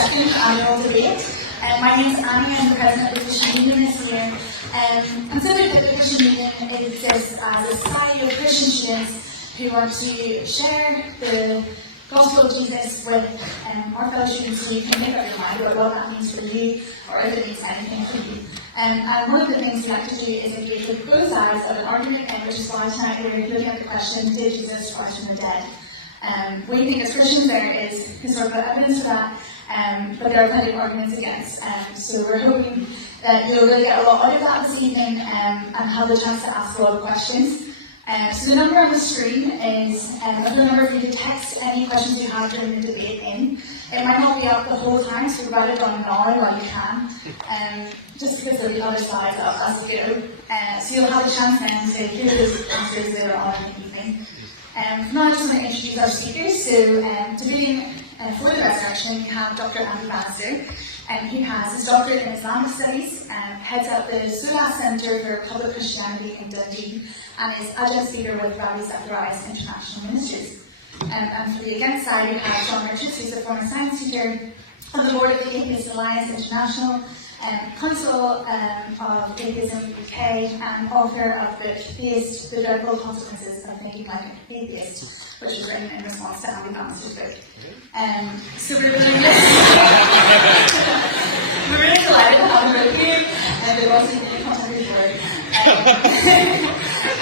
second annual debate. My name is Annie, I'm the president of the Christian Union this year. Consider that the Christian Union exists as a society of Christian students who want to share the gospel of Jesus with our fellow students, so you can make up your mind about what that means for you, or if it means anything for you. And one of the things we like to do is engage with both sides of an argument, which is why tonight we're looking at the question, did Jesus rise from the dead? We think as Christians there is historical evidence for that, but there are plenty of arguments against. So we're hoping that you'll really get a lot out of that this evening and have the chance to ask a lot of questions. So the number on the screen is a number for you to text any questions you have during the debate in. It might not be up the whole time, so write it down now while you can, just because there'll be other slides up as we go. So you'll have a chance then to hear those answers later on in the evening. Now I just want to introduce our speakers. So debating for the resurrection, we have Dr Andy Bannister. He has his doctorate in Islamic Studies, heads up the Sulah Centre for Public Christianity in Dundee, and is adjunct speaker with Rabbi Zacharias International Ministries. And for the against side, we have John Richards, who's a former science teacher on the board of the Atheist Alliance International, Council of Atheism UK, and author of the book Theist, The Dreadful Consequences of Making Life an Atheist, which was written in response to Andy Bannister's book. So we're really delighted to have him here, and we've also been in contact before.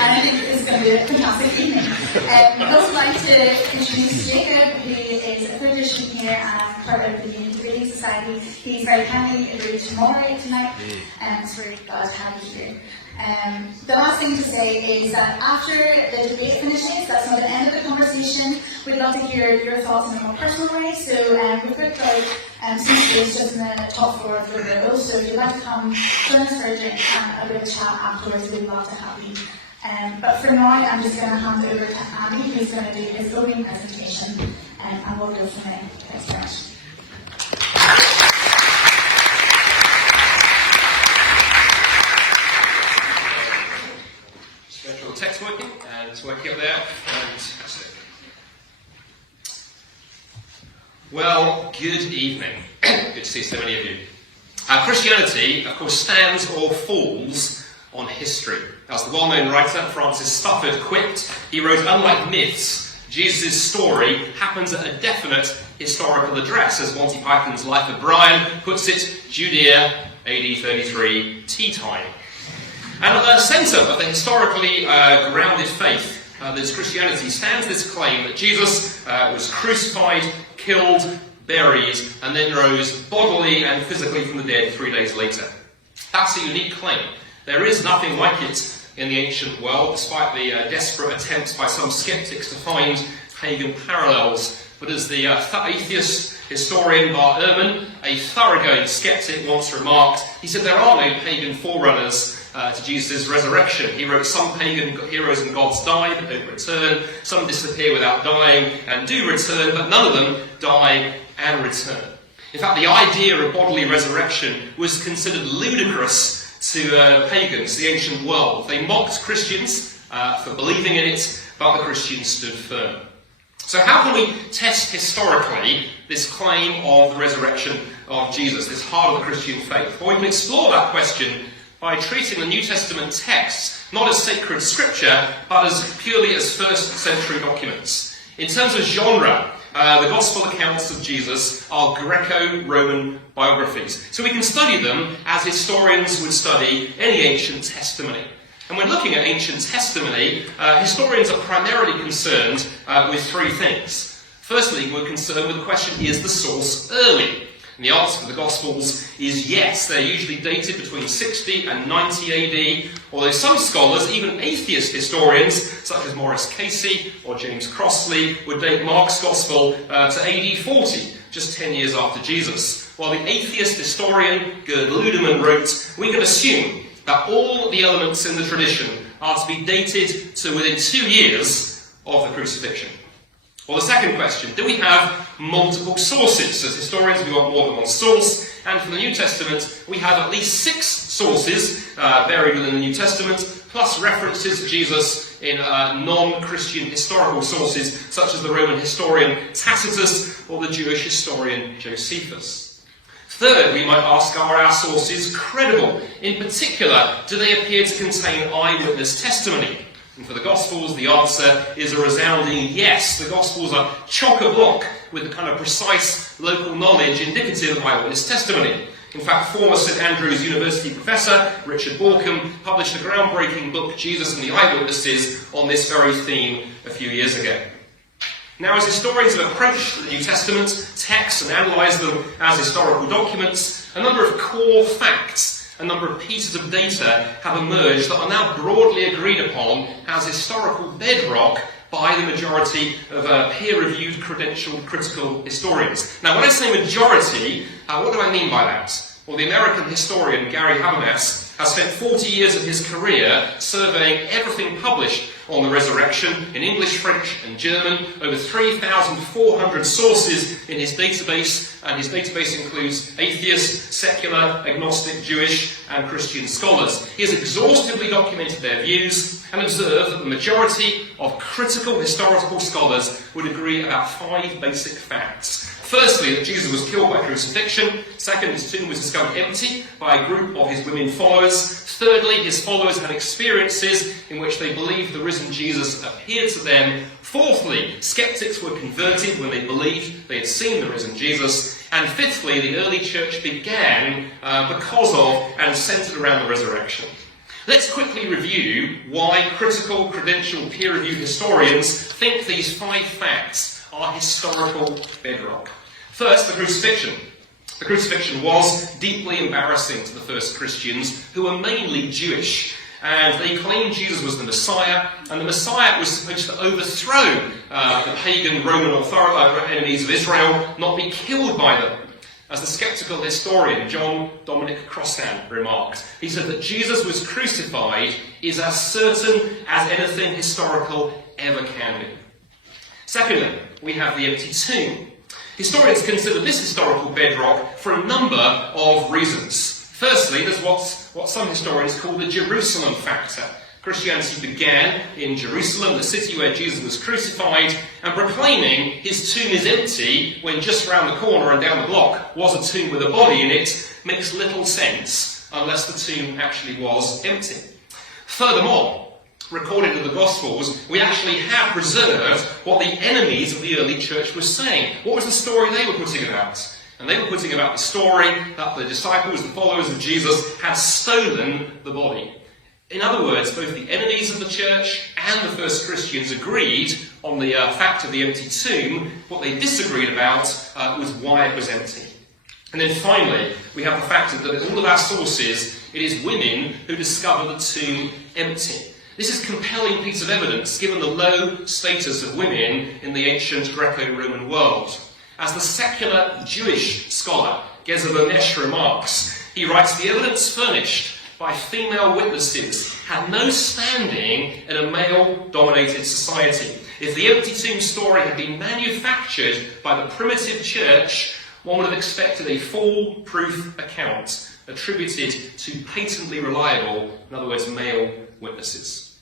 And I think this is going to be a fantastic evening. I'd also like to introduce Jacob, who is a third edition here and part of the Union Debating Society. He's very kindly agreed to moderate tonight, so we're glad to have you here. The last thing to say is that after the debate finishes, that's not the end of the conversation. We'd love to hear your thoughts in a more personal way. So we've got some space just in the top floor of the room. So if you'd like to come join us for a drink and a bit of chat afterwards, we'd love to have you. But for now, I'm just going to hand over to Andy, who's going to do his opening presentation, and we'll go from there. Thanks very much. Virtual text working, and it's working up there. Fantastic. Well, good evening. Good to see so many of you. Christianity, of course, stands or falls on history. As the well-known writer Francis Stafford quipped, he wrote, unlike myths, Jesus' story happens at a definite historical address, as Monty Python's Life of Brian puts it, Judea, AD 33, tea time. And at the centre of the historically grounded faith that is Christianity stands this claim that Jesus was crucified, killed, buried, and then rose bodily and physically from the dead 3 days later. That's a unique claim. There is nothing like it in the ancient world, despite the desperate attempts by some skeptics to find pagan parallels. But as the atheist historian Bar Ehrman, a thoroughgoing skeptic, once remarked, he said there are no pagan forerunners to Jesus' resurrection. He wrote, some pagan heroes and gods die but don't return, some disappear without dying and do return, but none of them die and return. In fact, the idea of bodily resurrection was considered ludicrous to pagans, the ancient world. They mocked Christians for believing in it, but the Christians stood firm. So how can we test historically this claim of the resurrection of Jesus, this heart of the Christian faith? Well, we can explore that question by treating the New Testament texts not as sacred scripture, but as purely as first century documents. In terms of genre, the Gospel accounts of Jesus are Greco-Roman biographies. So we can study them as historians would study any ancient testimony. And when looking at ancient testimony, historians are primarily concerned with three things. Firstly, we're concerned with the question, is the source early? And the answer for the Gospels is yes. They're usually dated between 60 and 90 AD, although some scholars, even atheist historians, such as Maurice Casey or James Crossley, would date Mark's Gospel to AD 40, just 10 years after Jesus. While the atheist historian Gerd Ludemann wrote, we can assume that all the elements in the tradition are to be dated to within 2 years of the crucifixion. Well, the second question, do we have multiple sources? As historians, we want more than one source, and for the New Testament, we have at least 6 sources buried within the New Testament, plus references to Jesus in non-Christian historical sources, such as the Roman historian Tacitus or the Jewish historian Josephus. Third, we might ask, are our sources credible? In particular, do they appear to contain eyewitness testimony? And for the Gospels, the answer is a resounding yes. The Gospels are chock-a-block with the kind of precise local knowledge indicative of eyewitness testimony. In fact, former St Andrews University professor Richard Borkham published a groundbreaking book, Jesus and the Eyewitnesses, on this very theme a few years ago. Now, as historians have approached the New Testament texts and analysed them as historical documents, a number of core facts, a number of pieces of data have emerged that are now broadly agreed upon as historical bedrock by the majority of peer-reviewed, credentialed, critical historians. Now, when I say majority, what do I mean by that? Well, the American historian Gary Habermas has spent 40 years of his career surveying everything published on the resurrection in English, French and German, over 3,400 sources in his database, and his database includes atheist, secular, agnostic, Jewish and Christian scholars. He has exhaustively documented their views and observed that the majority of critical historical scholars would agree about 5 basic facts. Firstly, that Jesus was killed by crucifixion. Second, his tomb was discovered empty by a group of his women followers. Thirdly, his followers had experiences in which they believed the risen Jesus appeared to them. Fourthly, skeptics were converted when they believed they had seen the risen Jesus. And fifthly, the early church began because of and centred around the resurrection. Let's quickly review why critical, credentialed, peer-reviewed historians think these 5 facts are historical bedrock. First, the crucifixion. The crucifixion was deeply embarrassing to the first Christians, who were mainly Jewish. And they claimed Jesus was the Messiah, and the Messiah was supposed to overthrow the pagan Roman enemies of Israel, not be killed by them. As the skeptical historian John Dominic Crossan remarked, he said that Jesus was crucified is as certain as anything historical ever can be. Secondly, we have the empty tomb. Historians consider this historical bedrock for a number of reasons. Firstly, there's what some historians call the Jerusalem factor. Christianity began in Jerusalem, the city where Jesus was crucified, and proclaiming his tomb is empty when just round the corner and down the block was a tomb with a body in it makes little sense unless the tomb actually was empty. Furthermore, recorded in the Gospels, we actually have preserved what the enemies of the early church were saying. What was the story they were putting about? And they were putting about the story that the disciples, the followers of Jesus, had stolen the body. In other words, both the enemies of the church and the first Christians agreed on the fact of the empty tomb. What they disagreed about was why it was empty. And then finally, we have the fact that in all of our sources, it is women who discover the tomb empty. This is a compelling piece of evidence given the low status of women in the ancient Greco-Roman world. As the secular Jewish scholar Gezer Bonesh remarks, he writes, the evidence furnished by female witnesses had no standing in a male-dominated society. If the empty tomb story had been manufactured by the primitive church, one would have expected a foolproof account attributed to patently reliable, in other words, male witnesses.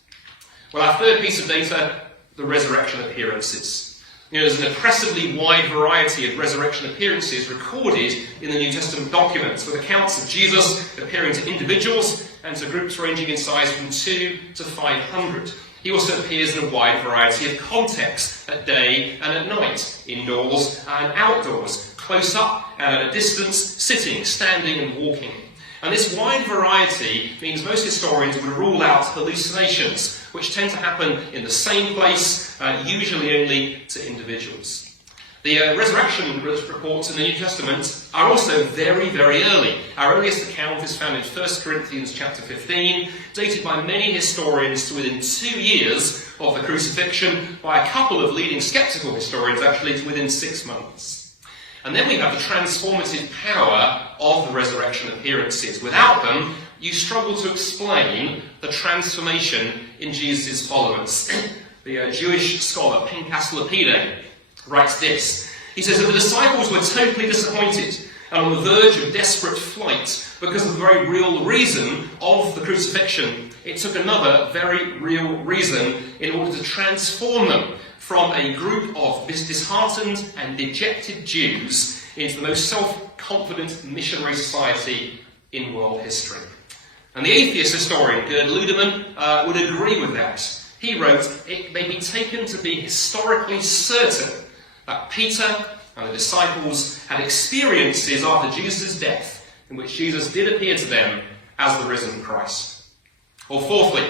Well, our third piece of data, the resurrection appearances. There's an impressively wide variety of resurrection appearances recorded in the New Testament documents, with accounts of Jesus appearing to individuals and to groups ranging in size from 2 to 500. He also appears in a wide variety of contexts, at day and at night, indoors and outdoors, close up and at a distance, sitting, standing and walking. And this wide variety means most historians would rule out hallucinations, which tend to happen in the same place, usually only to individuals. The resurrection reports in the New Testament are also very, very early. Our earliest account is found in 1 Corinthians chapter 15, dated by many historians to within 2 years of the crucifixion, by a couple of leading skeptical historians actually to within 6 months. And then we have the transformative power of the resurrection appearances. Without them, you struggle to explain the transformation in Jesus' followers. The Jewish scholar Pinchas Lapide writes this. He says that the disciples were totally disappointed and on the verge of desperate flight because of the very real reason of the crucifixion. It took another very real reason in order to transform them. from a group of disheartened and dejected Jews into the most self-confident missionary society in world history. And the atheist historian Gerd Ludemann would agree with that. He wrote, "It may be taken to be historically certain that Peter and the disciples had experiences after Jesus' death in which Jesus did appear to them as the risen Christ." Or fourthly,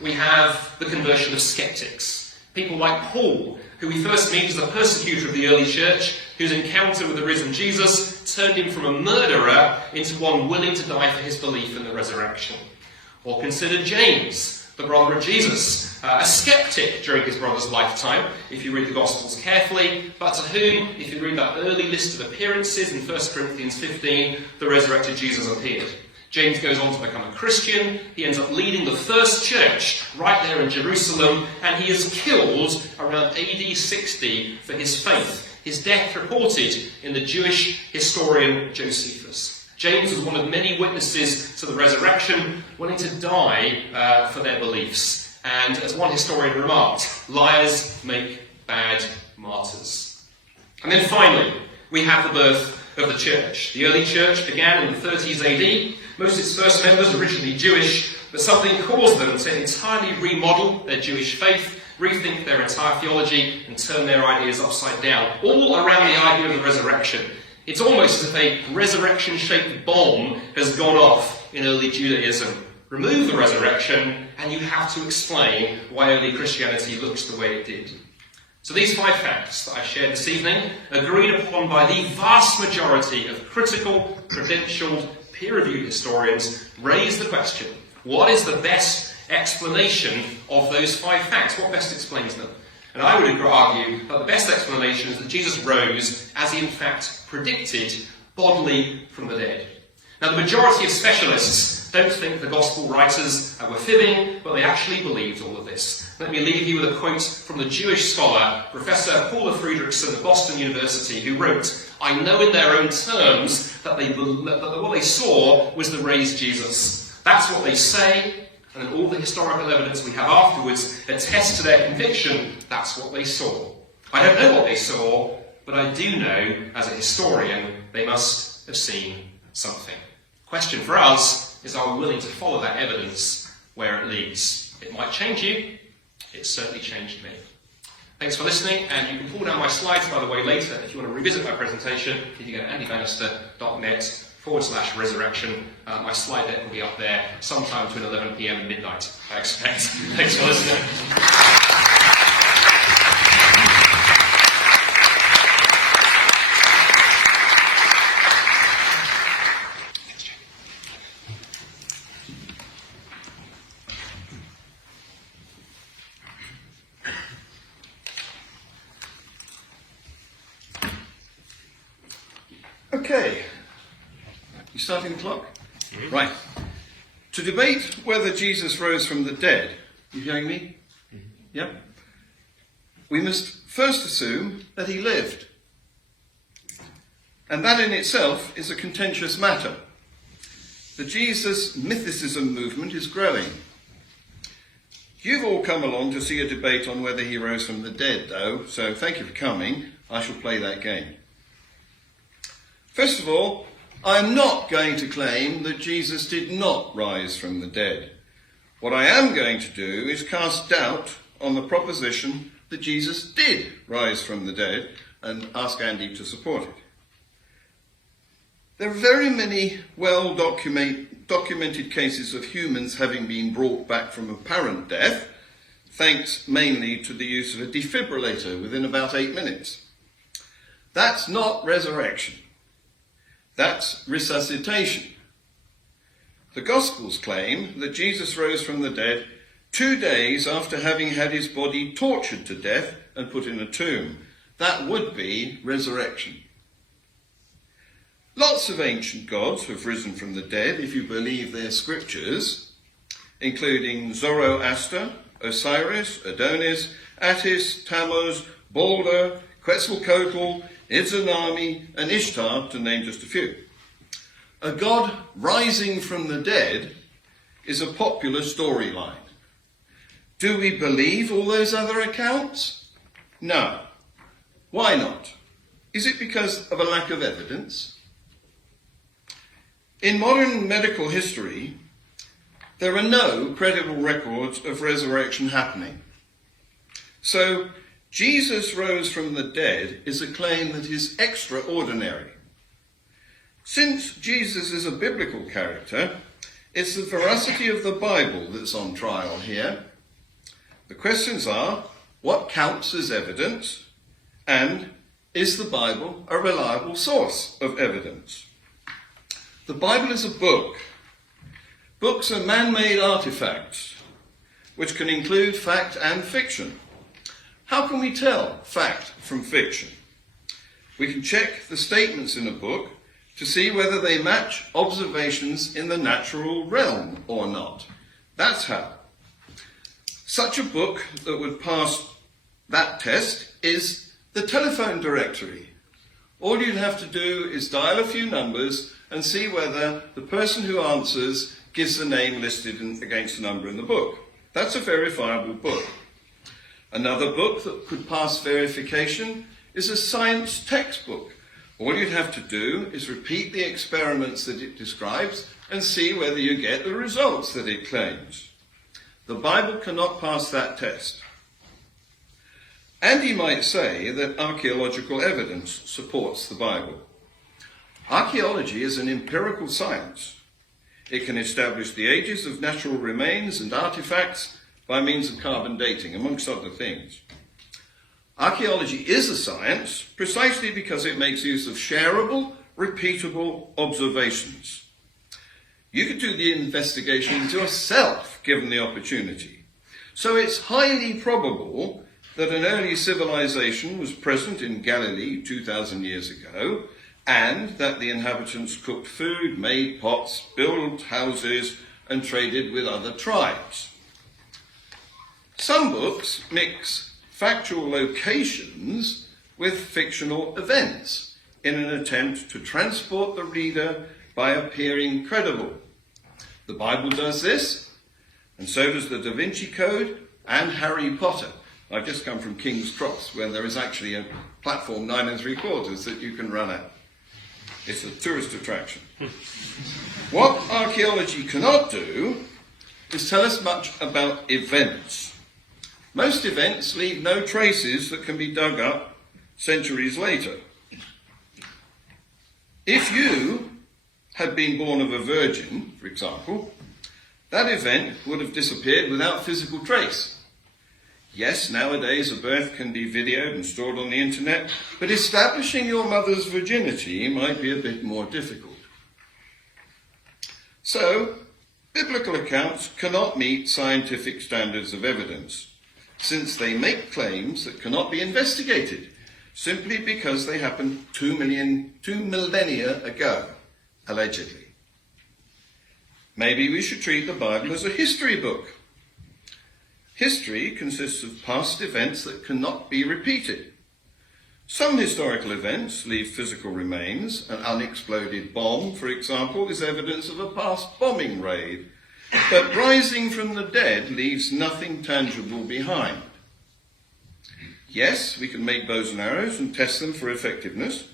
we have the conversion of skeptics. People like Paul, who we first meet as a persecutor of the early church, whose encounter with the risen Jesus turned him from a murderer into one willing to die for his belief in the resurrection. Or consider James, the brother of Jesus, a skeptic during his brother's lifetime, if you read the Gospels carefully, but to whom, if you read that early list of appearances in 1 Corinthians 15, the resurrected Jesus appeared. James goes on to become a Christian. He ends up leading the first church right there in Jerusalem, and he is killed around AD 60 for his faith. His death reported in the Jewish historian Josephus. James was one of many witnesses to the resurrection, willing to die for their beliefs. And as one historian remarked, liars make bad martyrs. And then finally, we have the birth of the church. The early church began in the 30s AD. Most of its first members were originally Jewish, but something caused them to entirely remodel their Jewish faith, rethink their entire theology, and turn their ideas upside down, all around the idea of the resurrection. It's almost as if a resurrection-shaped bomb has gone off in early Judaism. Remove the resurrection, and you have to explain why early Christianity looks the way it did. So these 5 facts that I've shared this evening, agreed upon by the vast majority of critical, credentialed, peer-reviewed historians, raise the question, what is the best explanation of those 5 facts? What best explains them? And I would argue that the best explanation is that Jesus rose, as he in fact predicted, bodily from the dead. Now, the majority of specialists don't think the gospel writers were fibbing, but they actually believed all of this. Let me leave you with a quote from the Jewish scholar, Professor Paula Friedrichsen of Boston University, who wrote, "I know in their own terms that what they saw was the raised Jesus. That's what they say, and then all the historical evidence we have afterwards attests to their conviction that's what they saw. I don't know what they saw, but I do know, as a historian, they must have seen something." Question for us is, are we willing to follow that evidence where it leads? It might change you. It certainly changed me. Thanks for listening, and you can pull down my slides, by the way, later if you want to revisit my presentation. If you go to andybannister.net/resurrection, my slide deck will be up there sometime between 11 p.m. and midnight, I expect. Thanks for listening. Okay, you starting the clock? Mm-hmm. Right. To debate whether Jesus rose from the dead, you hearing me? Mm-hmm. Yeah? We must first assume that he lived. And that in itself is a contentious matter. The Jesus mythicism movement is growing. You've all come along to see a debate on whether he rose from the dead, though, so thank you for coming. I shall play that game. First of all, I am not going to claim that Jesus did not rise from the dead. What I am going to do is cast doubt on the proposition that Jesus did rise from the dead and ask Andy to support it. There are very many well-documented cases of humans having been brought back from apparent death, thanks mainly to the use of a defibrillator within about 8 minutes. That's not resurrection. That's resuscitation. The Gospels claim that Jesus rose from the dead 2 days after having had his body tortured to death and put in a tomb. That would be resurrection. Lots of ancient gods have risen from the dead, if you believe their scriptures, including Zoroaster, Osiris, Adonis, Attis, Tammuz, Balder, Quetzalcoatl, Izanami, and Ishtar, to name just a few. A god rising from the dead is a popular storyline. Do we believe all those other accounts? No. Why not? Is it because of a lack of evidence? In modern medical history, there are no credible records of resurrection happening. So, Jesus rose from the dead is a claim that is extraordinary. Since Jesus is a biblical character, it's the veracity of the Bible that's on trial here. The questions are, what counts as evidence? And is the Bible a reliable source of evidence? The Bible is a book. Books are man-made artifacts, which can include fact and fiction. How can we tell fact from fiction? We can check the statements in a book to see whether they match observations in the natural realm or not. That's how. Such a book that would pass that test is the telephone directory. All you'd have to do is dial a few numbers and see whether the person who answers gives the name listed against the number in the book. That's a verifiable book. Another book that could pass verification is a science textbook. All you'd have to do is repeat the experiments that it describes and see whether you get the results that it claims. The Bible cannot pass that test. Andy might say that archaeological evidence supports the Bible. Archaeology is an empirical science. It can establish the ages of natural remains and artifacts by means of carbon dating, amongst other things. Archaeology is a science precisely because it makes use of shareable, repeatable observations. You could do the investigation yourself, given the opportunity. So it's highly probable that an early civilization was present in Galilee 2,000 years ago, and that the inhabitants cooked food, made pots, built houses, and traded with other tribes. Some books mix factual locations with fictional events in an attempt to transport the reader by appearing credible. The Bible does this, and so does the Da Vinci Code and Harry Potter. I've just come from King's Cross, where there is actually a platform 9 3/4 that you can run at. It's a tourist attraction. What archaeology cannot do is tell us much about events. Most events leave no traces that can be dug up centuries later. If you had been born of a virgin, for example, that event would have disappeared without physical trace. Yes, nowadays a birth can be videoed and stored on the internet, but establishing your mother's virginity might be a bit more difficult. So, biblical accounts cannot meet scientific standards of evidence, since they make claims that cannot be investigated, simply because they happened 2 millennia ago, allegedly. Maybe we should treat the Bible as a history book. History consists of past events that cannot be repeated. Some historical events leave physical remains. An unexploded bomb, for example, is evidence of a past bombing raid. But rising from the dead leaves nothing tangible behind. Yes, we can make bows and arrows and test them for effectiveness,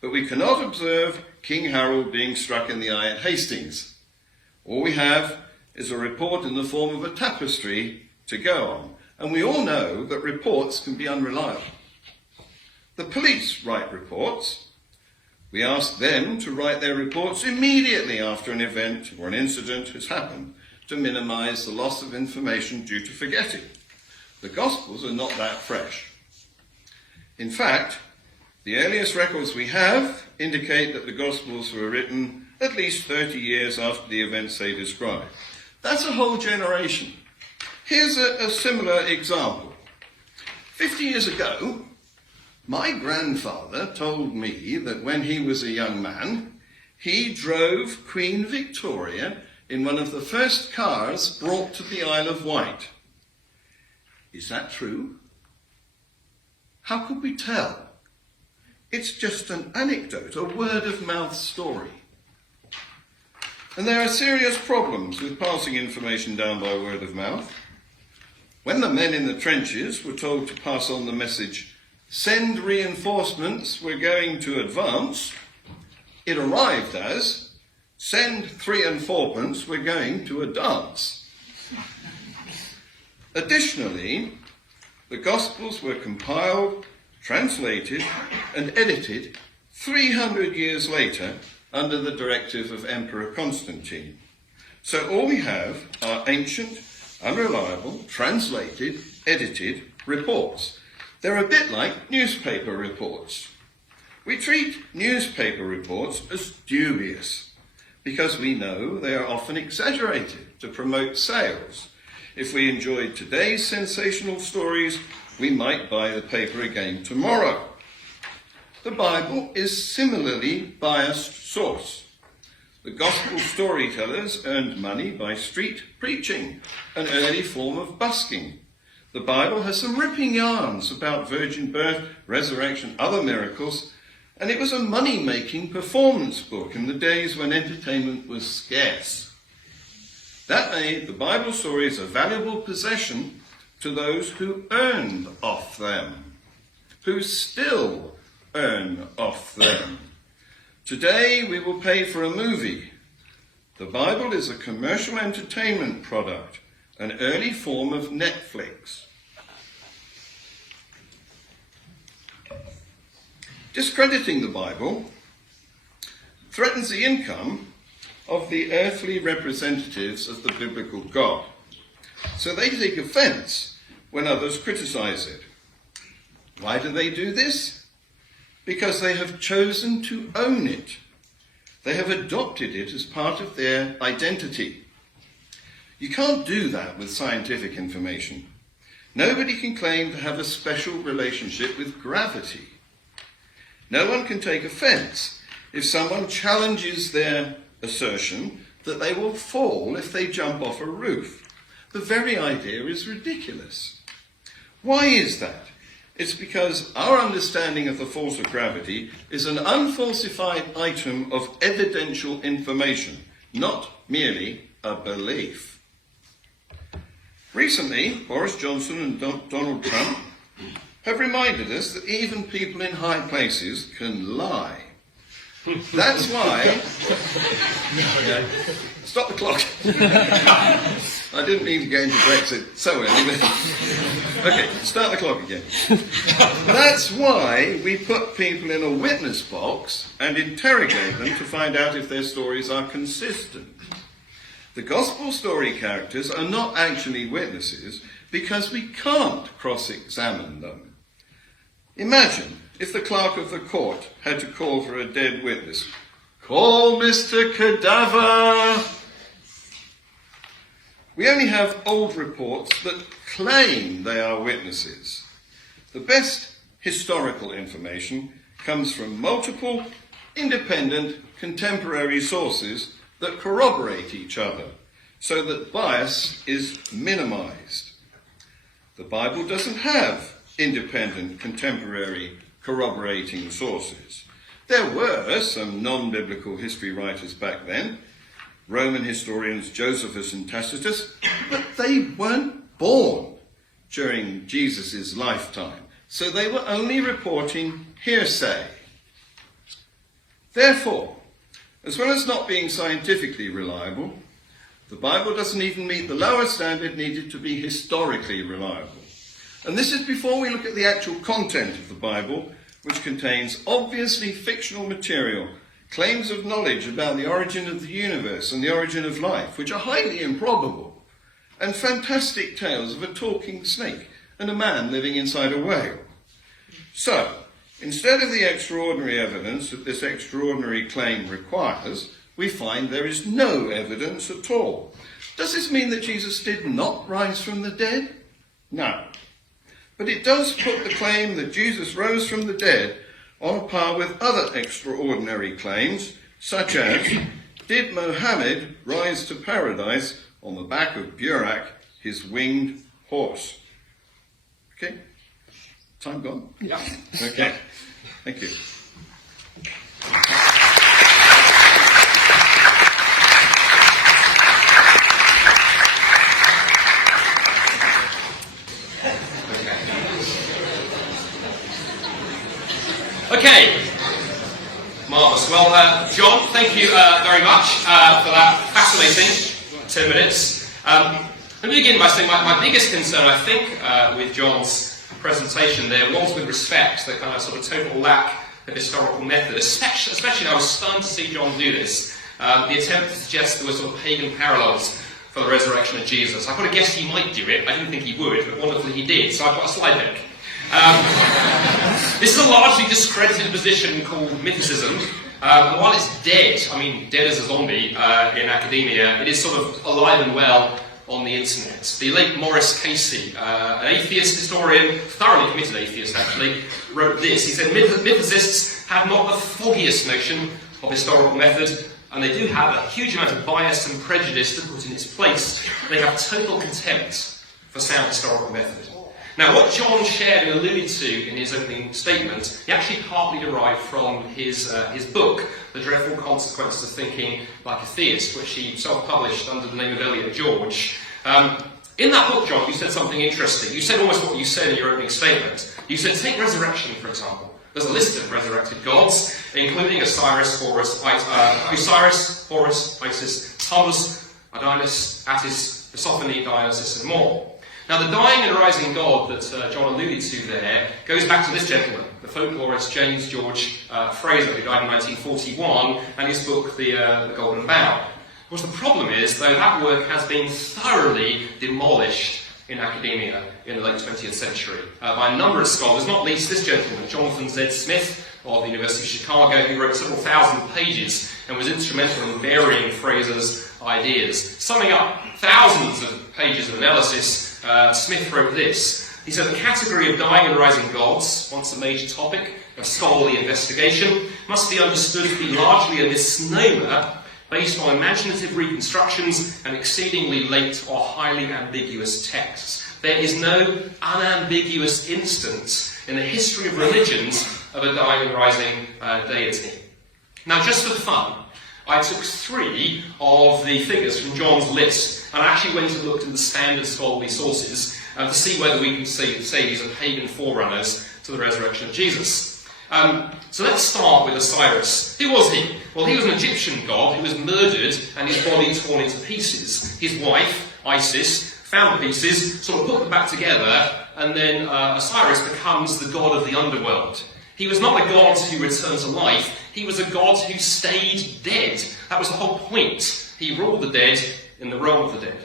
but we cannot observe King Harold being struck in the eye at Hastings. All we have is a report in the form of a tapestry to go on, and we all know that reports can be unreliable. The police write reports. We ask them to write their reports immediately after an event or an incident has happened to minimize the loss of information due to forgetting. The Gospels are not that fresh. In fact, the earliest records we have indicate that the Gospels were written at least 30 years after the events they describe. That's a whole generation. Here's a similar example. 50 years ago, my grandfather told me that when he was a young man, he drove Queen Victoria in one of the first cars brought to the Isle of Wight. Is that true? How could we tell? It's just an anecdote, a word-of-mouth story. And there are serious problems with passing information down by word of mouth. When the men in the trenches were told to pass on the message send reinforcements, we're going to advance, it arrived as, send 3 and 4pence, we're going to a dance. Additionally, the Gospels were compiled, translated, and edited 300 years later under the directive of Emperor Constantine. So all we have are ancient, unreliable, translated, edited reports. They're a bit like newspaper reports. We treat newspaper reports as dubious because we know they are often exaggerated to promote sales. If we enjoyed today's sensational stories, we might buy the paper again tomorrow. The Bible is similarly biased source. The gospel storytellers earned money by street preaching, an early form of busking. The Bible has some ripping yarns about virgin birth, resurrection, other miracles, and it was a money-making performance book in the days when entertainment was scarce. That made the Bible stories a valuable possession to those who earned off them, who still earn off them. Today we will pay for a movie. The Bible is a commercial entertainment product, an early form of Netflix. Discrediting the Bible threatens the income of the earthly representatives of the biblical God. So they take offense when others criticize it. Why do they do this? Because they have chosen to own it. They have adopted it as part of their identity. You can't do that with scientific information. Nobody can claim to have a special relationship with gravity. No one can take offense if someone challenges their assertion that they will fall if they jump off a roof. The very idea is ridiculous. Why is that? It's because our understanding of the force of gravity is an unfalsified item of evidential information, not merely a belief. Recently, Boris Johnson and Donald Trump have reminded us that even people in high places can lie. That's why... Stop the clock. I didn't mean to go into Brexit so early. Okay, start the clock again. That's why we put people in a witness box and interrogate them to find out if their stories are consistent. The gospel story characters are not actually witnesses because we can't cross-examine them. Imagine if the clerk of the court had to call for a dead witness. Call Mr. Cadaver! We only have old reports that claim they are witnesses. The best historical information comes from multiple, independent, contemporary sources that corroborate each other, so that bias is minimized. The Bible doesn't have independent, contemporary, corroborating sources. There were some non-biblical history writers back then, Roman historians Josephus and Tacitus, but they weren't born during Jesus' lifetime, so they were only reporting hearsay. Therefore, as well as not being scientifically reliable, the Bible doesn't even meet the lower standard needed to be historically reliable. And this is before we look at the actual content of the Bible, which contains obviously fictional material, claims of knowledge about the origin of the universe and the origin of life, which are highly improbable, and fantastic tales of a talking snake and a man living inside a whale. So, instead of the extraordinary evidence that this extraordinary claim requires, we find there is no evidence at all. Does this mean that Jesus did not rise from the dead? No. But it does put the claim that Jesus rose from the dead on a par with other extraordinary claims, such as, did Mohammed rise to paradise on the back of Burak, his winged horse? Okay? Time gone? Yeah. Okay. Thank you. Marvellous. Well, John, thank you very much for that fascinating 10 minutes. Let me begin by saying my biggest concern, I think, with John's presentation there was with respect to the kind of sort of total lack of historical method, especially I was stunned to see John do this, the attempt to suggest there were sort of pagan parallels for the resurrection of Jesus. I could have guessed he might do it. I didn't think he would, but wonderfully he did, so I've got a slide deck. This is a largely discredited position called mythicism. While it's dead, I mean dead as a zombie in academia, it is sort of alive and well on the internet. The late Maurice Casey, an atheist historian, thoroughly committed atheist actually, wrote this. He said, mythicists have not the foggiest notion of historical method, and they do have a huge amount of bias and prejudice to put in its place. They have total contempt for sound historical method. Now, what John shared and alluded to in his opening statement, he actually partly derived from his book, The Dreadful Consequences of Thinking Like a Theist, which he self-published under the name of Elliot George. In that book, John, you said something interesting. You said almost what you said in your opening statement. You said, take resurrection, for example. There's a list of resurrected gods, including Osiris, Horus, Isis, Tammuz, Adonis, Attis, Persephone, Dionysus, and more. Now, the dying and rising god that John alluded to there goes back to this gentleman, the folklorist James George Fraser, who died in 1941, and his book, The Golden Bough. Of course, the problem is, though, that work has been thoroughly demolished in academia in the late 20th century by a number of scholars, not least this gentleman, Jonathan Z. Smith, of the University of Chicago, who wrote several thousand pages and was instrumental in burying Fraser's ideas. Summing up thousands of pages of analysis, Smith wrote this. He said, the category of dying and rising gods, once a major topic of scholarly investigation, must be understood to be largely a misnomer based on imaginative reconstructions and exceedingly late or highly ambiguous texts. There is no unambiguous instance in the history of religions of a dying and rising deity. Now, just for fun, I took 3 of the figures from John's list, and I actually went and looked at the standard scholarly sources to see whether we can say these are pagan forerunners to the resurrection of Jesus. So let's start with Osiris. Who was he? Well, he was an Egyptian god who was murdered and his body torn into pieces. His wife, Isis, found the pieces, sort of put them back together, and then Osiris becomes the god of the underworld. He was not a god who returned to life, he was a god who stayed dead. That was the whole point. He ruled the dead in the realm of the dead.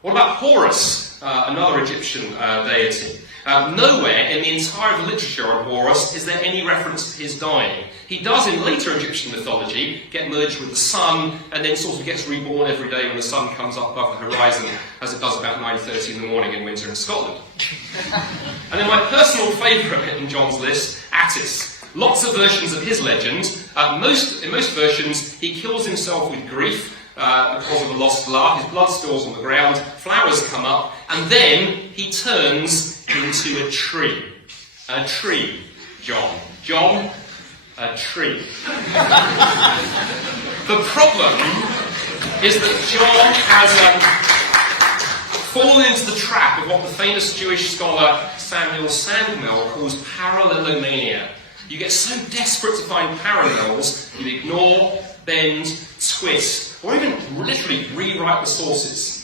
What about Horus, another Egyptian deity? Nowhere in the entire literature on Horus is there any reference to his dying. He does, in later Egyptian mythology, get merged with the sun, and then sort of gets reborn every day when the sun comes up above the horizon, as it does about 9:30 in the morning in winter in Scotland. And then my personal favourite in John's list, Attis. Lots of versions of his legend. In most versions, he kills himself with grief because of a lost love. His blood spills on the ground, flowers come up, and then he turns into a tree. A tree, John. John, a tree. The problem is that John has fallen into the trap of what the famous Jewish scholar Samuel Sandmel calls parallelomania. You get so desperate to find parallels, you ignore, bend, twist, or even literally rewrite the sources.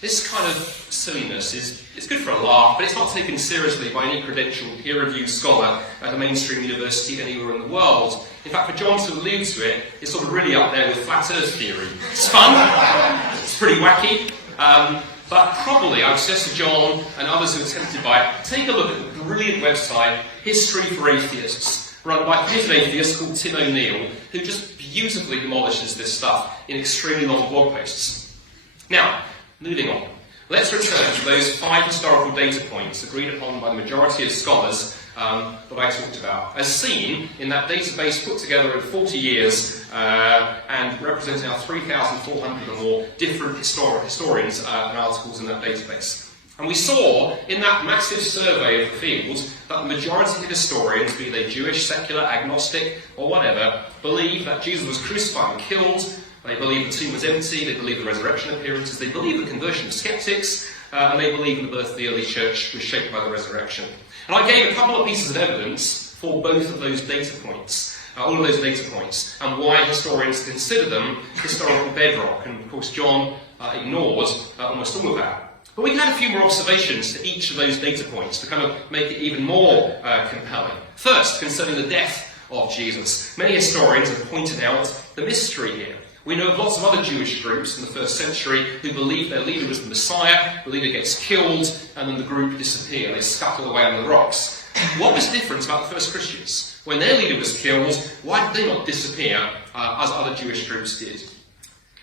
This kind of silliness is good for a laugh, but it's not taken seriously by any credentialed, peer-reviewed scholar at a mainstream university anywhere in the world. In fact, for John to allude to it, it's sort of really up there with flat earth theory. It's fun, it's pretty wacky, but probably I would suggest to John and others who are tempted by it, take a look at the brilliant website, History for Atheists, run by a committed atheist called Tim O'Neill, who just beautifully demolishes this stuff in extremely long blog posts. Now, moving on. Let's return to those 5 historical data points agreed upon by the majority of scholars that I talked about, as seen in that database put together in 40 years and representing our 3,400 or more different historians and articles in that database. And we saw in that massive survey of the field that the majority of historians, be they Jewish, secular, agnostic, or whatever, believe that Jesus was crucified and killed. They believe the tomb was empty, they believe the resurrection appearances, they believe the conversion of skeptics, and they believe in the birth of the early church was shaped by the resurrection. And I gave a couple of pieces of evidence for both of those data points. all of those data points, and why historians consider them historical bedrock. And of course, John ignored almost all of that. But we can add a few more observations to each of those data points to kind of make it even more compelling. First, concerning the death of Jesus. Many historians have pointed out the mystery here. We know of lots of other Jewish groups in the first century who believed their leader was the Messiah, the leader gets killed, and then the group disappear. They scuttle away on the rocks. What was different about the first Christians? When their leader was killed, why did they not disappear as other Jewish groups did?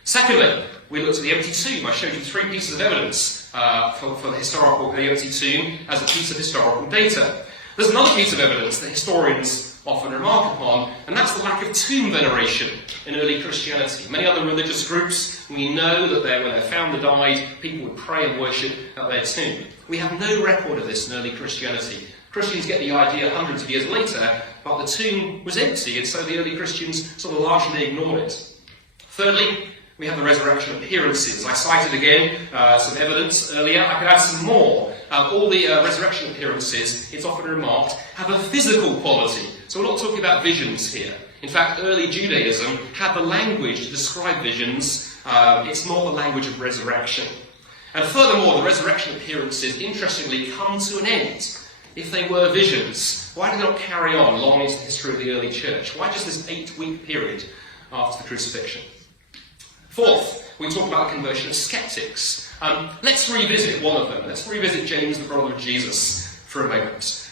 Secondly, we looked at the empty tomb. I showed you 3 pieces of evidence for the empty tomb as a piece of historical data. There's another piece of evidence that historians often remark upon, and that's the lack of tomb veneration in early Christianity. Many other religious groups, we know that when their founder died, people would pray and worship at their tomb. We have no record of this in early Christianity. Christians get the idea hundreds of years later, but the tomb was empty, and so the early Christians sort of largely ignored it. Thirdly, we have the resurrection appearances. I cited again some evidence earlier. I could add some more. All the resurrection appearances, it's often remarked, have a physical quality. So we're not talking about visions here. In fact, early Judaism had the language to describe visions. It's not the language of resurrection. And furthermore, the resurrection appearances, interestingly, come to an end. If they were visions, why did they not carry on long into the history of the early church? Why just this 8-week period after the crucifixion? Fourth, we talk about the conversion of skeptics. Let's revisit one of them. Let's revisit James, the brother of Jesus, for a moment.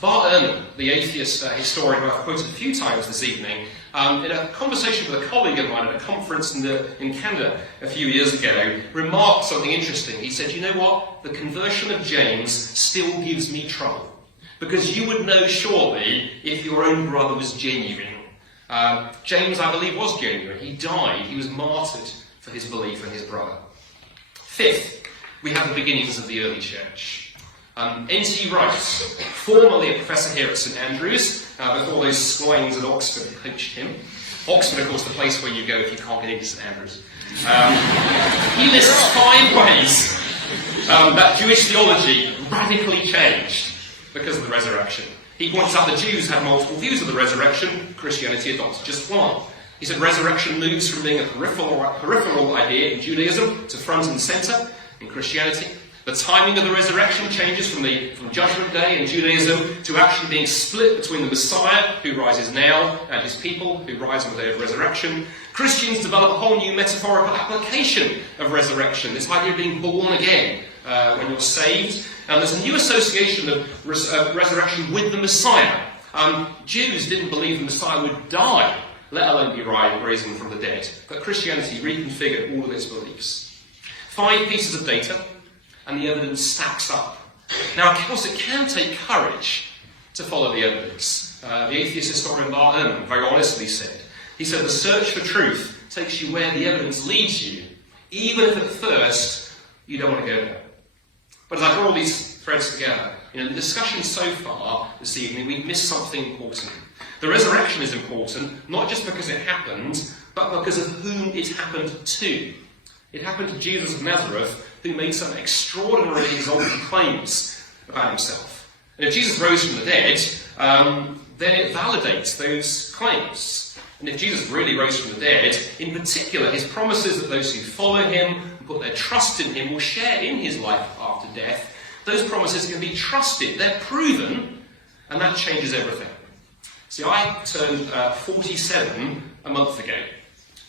Bart Ehrman, the atheist historian who I've quoted a few times this evening, in a conversation with a colleague of mine at a conference in Canada a few years ago, remarked something interesting. He said, you know what? The conversion of James still gives me trouble. Because you would know surely if your own brother was genuine. James, I believe, was genuine. He died. He was martyred for his belief in his brother. Fifth, we have the beginnings of the early church. N.T. Wright, formerly a professor here at St Andrews, before those swines at Oxford poached him. Oxford, of course, the place where you go if you can't get into St Andrews. He lists 5 ways that Jewish theology radically changed because of the resurrection. He points out the Jews had multiple views of the resurrection. Christianity adopted just one. He said resurrection moves from being a peripheral idea in Judaism to front and centre in Christianity. The timing of the resurrection changes from Judgment Day in Judaism to actually being split between the Messiah, who rises now, and his people, who rise on the day of resurrection. Christians develop a whole new metaphorical application of resurrection, this idea of being born again when you're saved. And there's a new association of resurrection with the Messiah. Jews didn't believe the Messiah would die, let alone be raised from the dead. But Christianity reconfigured all of its beliefs. 5 pieces of data, and the evidence stacks up. Now, of course, it can take courage to follow the evidence. The atheist historian Bart Ehrman very honestly said, he said, the search for truth takes you where the evidence leads you, even if at first you don't want to go there. But as I draw these threads together, in the discussion so far this evening, we've missed something important. The resurrection is important, not just because it happened, but because of whom it happened to. It happened to Jesus of Nazareth, who made some extraordinarily exalted claims about himself. And if Jesus rose from the dead, then it validates those claims. And if Jesus really rose from the dead, in particular, his promises that those who follow him and put their trust in him will share in his life after death, those promises can be trusted. They're proven, and that changes everything. See, I turned 47 a month ago,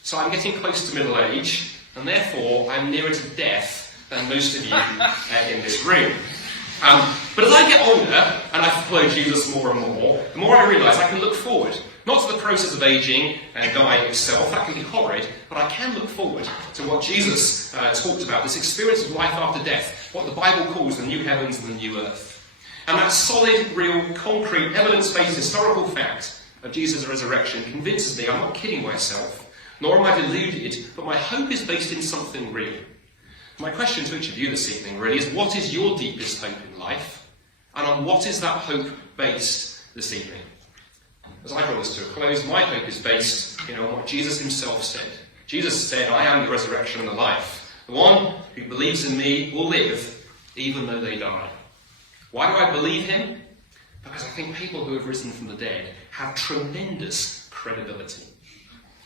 so I'm getting close to middle age, and therefore I'm nearer to death than most of you in this room. But as I get older, and I follow Jesus more and more, the more I realise I can look forward. Not to the process of ageing and dying itself, that can be horrid, but I can look forward to what Jesus talked about, this experience of life after death, what the Bible calls the new heavens and the new earth. And that solid, real, concrete, evidence-based historical fact of Jesus' resurrection convinces me I'm not kidding myself, nor am I deluded, but my hope is based in something real. My question to each of you this evening really is, what is your deepest hope in life? And on what is that hope based this evening? As I draw this to a close, my hope is based on what Jesus himself said. Jesus said, I am the resurrection and the life. The one who believes in me will live, even though they die. Why do I believe him? Because I think people who have risen from the dead have tremendous credibility.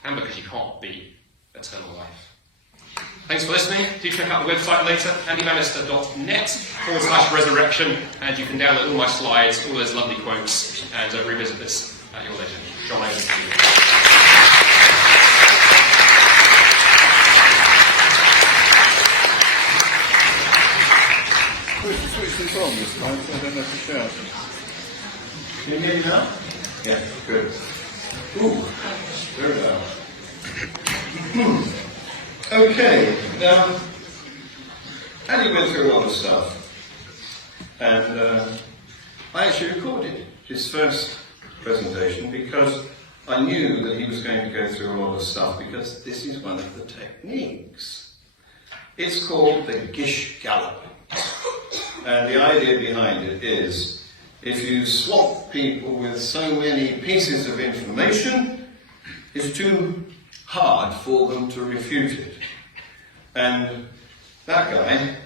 And because you can't be eternal life. Thanks for listening. Do check out the website later, andybannister.net/resurrection, and you can download all my slides, all those lovely quotes, and revisit this at your leisure. John, over to you. Switch this on this time, so I don't have to shout. Can you hear me now? Yeah, good. Ooh, very loud. Okay, now, Andy went through a lot of stuff, and I actually recorded his first presentation because I knew that he was going to go through a lot of stuff, because this is one of the techniques. It's called the Gish Gallop. And the idea behind it is, if you swamp people with so many pieces of information, it's too hard for them to refute it. And that guy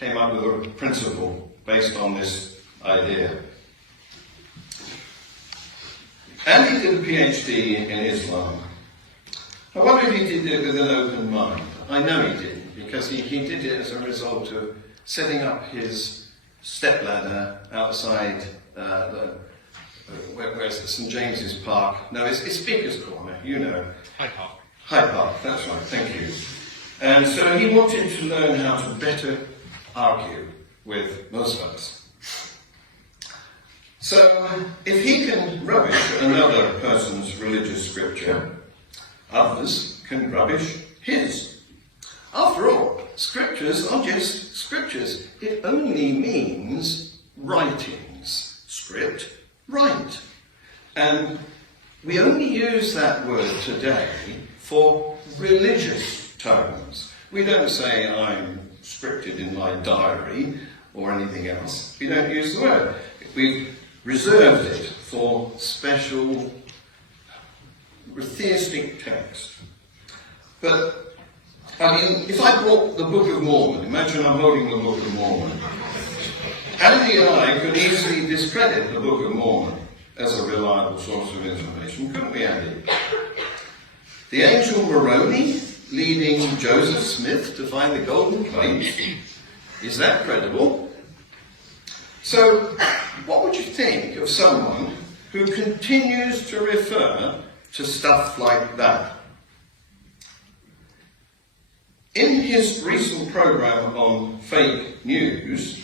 came up with a principle based on this idea. Andy did a PhD in Islam. I wonder if he did it with an open mind. I know he did, because he did it as a result of setting up his stepladder outside where's the St James's Park? No, it's Speaker's Corner, you know. Hyde Park. Hyde Park, that's right, thank you. And so he wanted to learn how to better argue with Muslims. So if he can rubbish another person's religious scripture, others can rubbish his. After all, scriptures are just scriptures. It only means writings. Script, write. And we only use that word today for religious tones. We don't say I'm scripted in my diary or anything else. We don't use the word. We've reserved it for special theistic text. But, I mean, if I brought the Book of Mormon, imagine I'm holding the Book of Mormon, Andy and I could easily discredit the Book of Mormon as a reliable source of information, couldn't we, Andy? The angel Moroni leading Joseph Smith to find the golden plate, is that credible? So, what would you think of someone who continues to refer to stuff like that? In his recent program on fake news,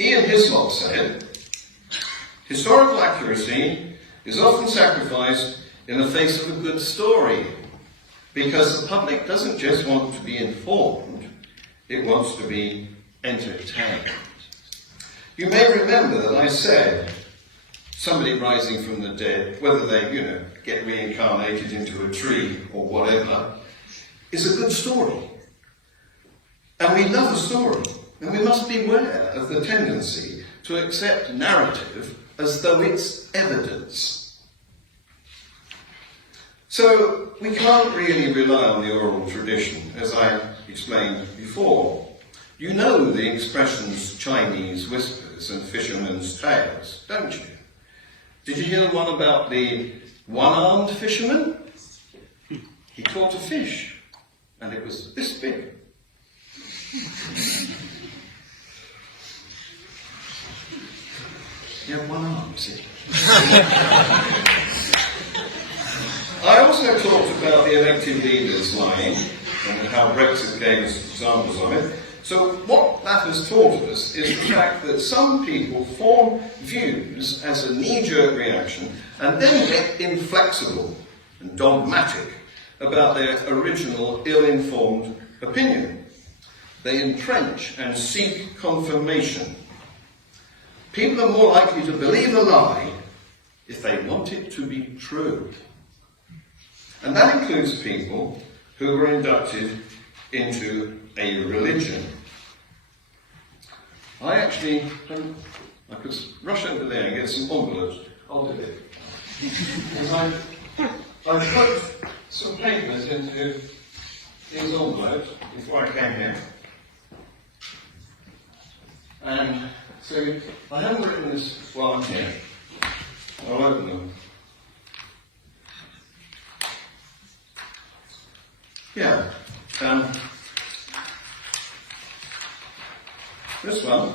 Ian Hislop said, historical accuracy is often sacrificed in the face of a good story, because the public doesn't just want to be informed, it wants to be entertained. You may remember that I said somebody rising from the dead, whether they, get reincarnated into a tree or whatever, is a good story. And we love a story, and we must beware of the tendency to accept narrative as though it's evidence. So we can't really rely on the oral tradition, as I explained before. You know the expressions Chinese whispers and fishermen's tales, don't you? Did you hear the one about the one-armed fisherman? He caught a fish, and it was this big. You have one arm, see? I also talked about the elected leaders lying, and how Brexit gave us examples of it. So what that has taught us is the fact that some people form views as a knee-jerk reaction and then get inflexible and dogmatic about their original ill-informed opinion. They entrench and seek confirmation. People are more likely to believe a lie if they want it to be true. And that includes people who were inducted into a religion. I could rush over there and get some envelopes. I'll do it. Because I put some papers into these envelopes before I came here. And so I haven't written this while I'm here. I'll open them. Yeah. This one.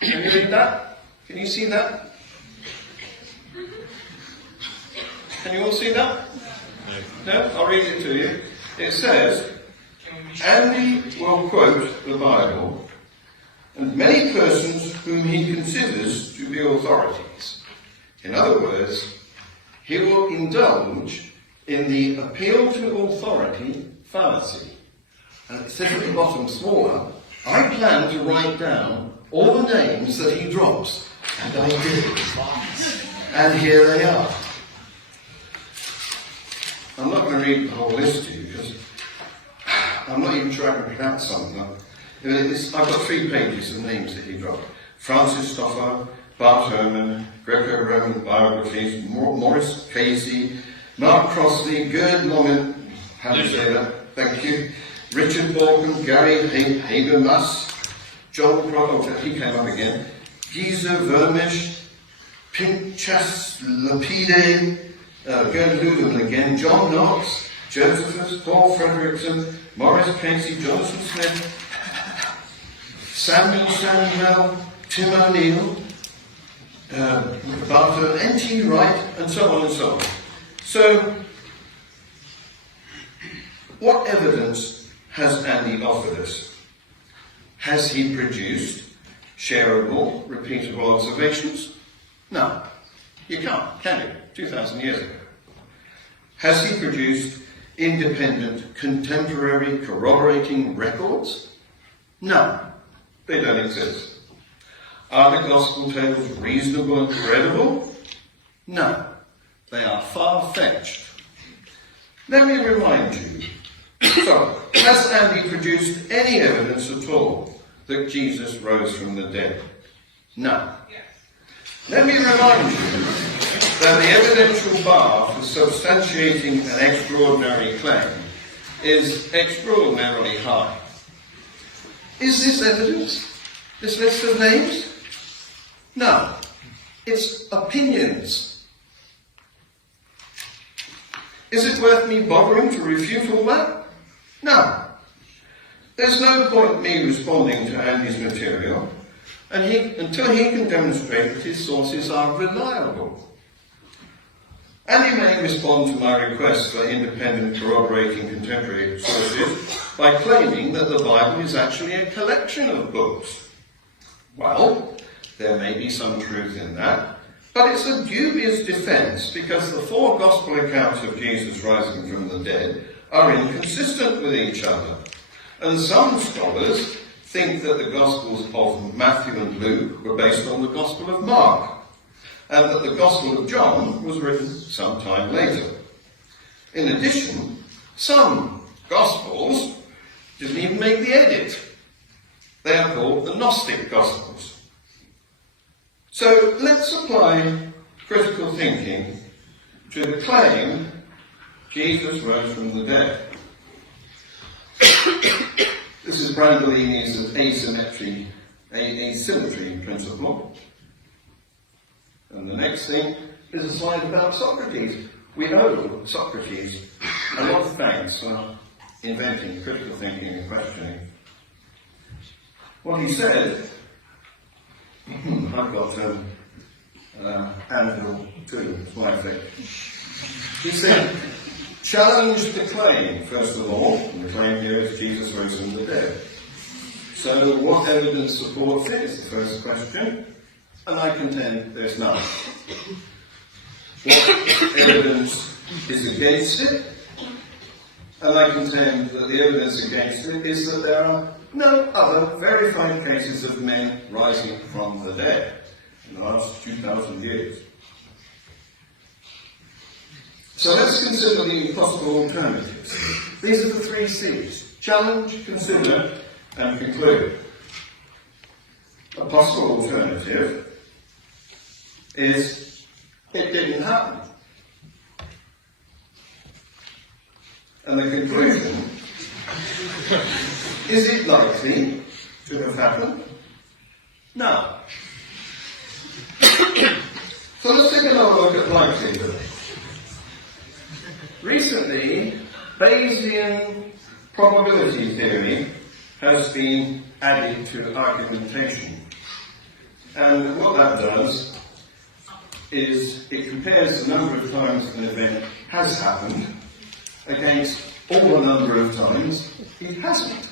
Can you read that? Can you see that? Can you all see that? No? I'll read it to you. It says, Andy will quote the Bible and many persons whom he considers to be authorities. In other words, he will indulge in the appeal to authority fallacy. And it says at the bottom, smaller, I plan to write down all the names that he drops. And I did. And here they are. I'm not going to read the whole list to you because I'm not even sure I can pronounce some of them. I've got 3 pages of names that he dropped. Francis Stoffer, Bart Ehrman, Greco-Roman biographies, Maurice Casey, Mark Crossley, Gerd Lommen, how do you say that? Thank you. Richard Borkham, Gary Habermas, John Proctor, he came up again, Giza Vermesh, Pinchas Lapide, Gerd Ludeman again, John Knox, Josephus, Paul Frederickson, Maurice Casey, Jonathan Smith, Samuel Samuel, Tim O'Neill, Barton, N.T. Wright, and so on and so on. So, what evidence has Andy offered us? Has he produced shareable, repeatable observations? No. You can't, can you? 2,000 years ago. Has he produced independent, contemporary, corroborating records? No. They don't exist. Are the gospel tales reasonable and credible? No. They are far-fetched. Let me remind you. So, has Andy produced any evidence at all that Jesus rose from the dead? No. Let me remind you that the evidential bar for substantiating an extraordinary claim is extraordinarily high. Is this evidence? This list of names? No. It's opinions. Is it worth me bothering to refute all that? No. There's no point me responding to Andy's material until he can demonstrate that his sources are reliable. Andy may respond to my request for independent corroborating contemporary sources by claiming that the Bible is actually a collection of books. Well, there may be some truth in that, but it's a dubious defense because the 4 gospel accounts of Jesus rising from the dead are inconsistent with each other. And some scholars think that the Gospels of Matthew and Luke were based on the Gospel of Mark, and that the Gospel of John was written some time later. In addition, some Gospels didn't even make the edit. They are called the Gnostic Gospels. So let's apply critical thinking to the claim Jesus rose from the dead. This is Brandolini's asymmetry principle. And the next thing is a slide about Socrates. We owe Socrates a lot of thanks for inventing critical thinking and questioning. What he said, I've got Anvil too, it's my thing. He said, challenge the claim, first of all, and the claim here is Jesus rose from the dead. So what evidence supports it is the first question, and I contend there's none. What evidence is against it? And I contend that the evidence against it is that there are no other verified cases of men rising from the dead in the last 2,000 years. So let's consider the possible alternatives. These are the 3 C's. Challenge, consider, and conclude. A possible alternative is it didn't happen. And the conclusion, is it likely to have happened? No. So let's take another look at likelihood. Recently, Bayesian probability theory has been added to argumentation. And what that does is it compares the number of times an event has happened against all the number of times it hasn't.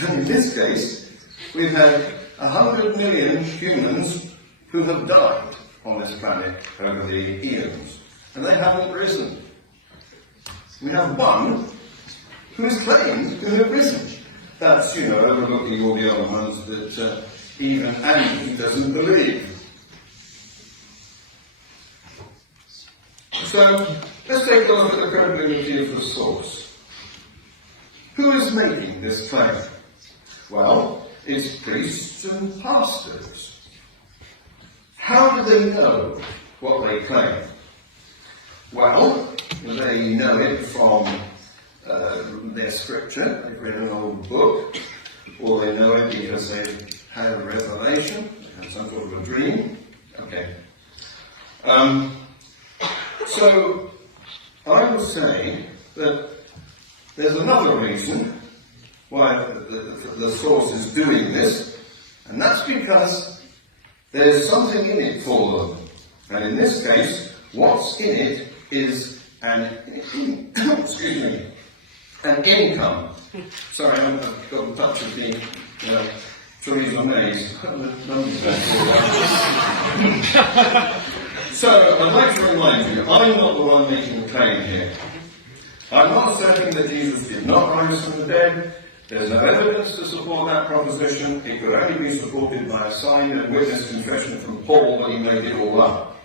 And in this case, we've had 100 million humans who have died on this planet over the eons, and they haven't risen. We have one who is claimed to have risen. That's, overlooking all the other ones that even Andy doesn't believe. So, let's take a look at the credibility of the source. Who is making this claim? Well, it's priests and pastors. How do they know what they claim? Well, they know it from their scripture. They've read an old book, or they know it because they've had a revelation, they had some sort of a dream. Okay. So, I would say that there's another reason why the source is doing this, and that's because there's something in it for them. And in this case, what's in it is an income. Sorry, I've got a touch of the Theresa May's. So, I'd like to remind you, I'm not the one making the claim here. I'm not asserting that Jesus did not rise from the dead. There's no evidence to support that proposition. It could only be supported by a signed and witness confession from Paul that he made it all up.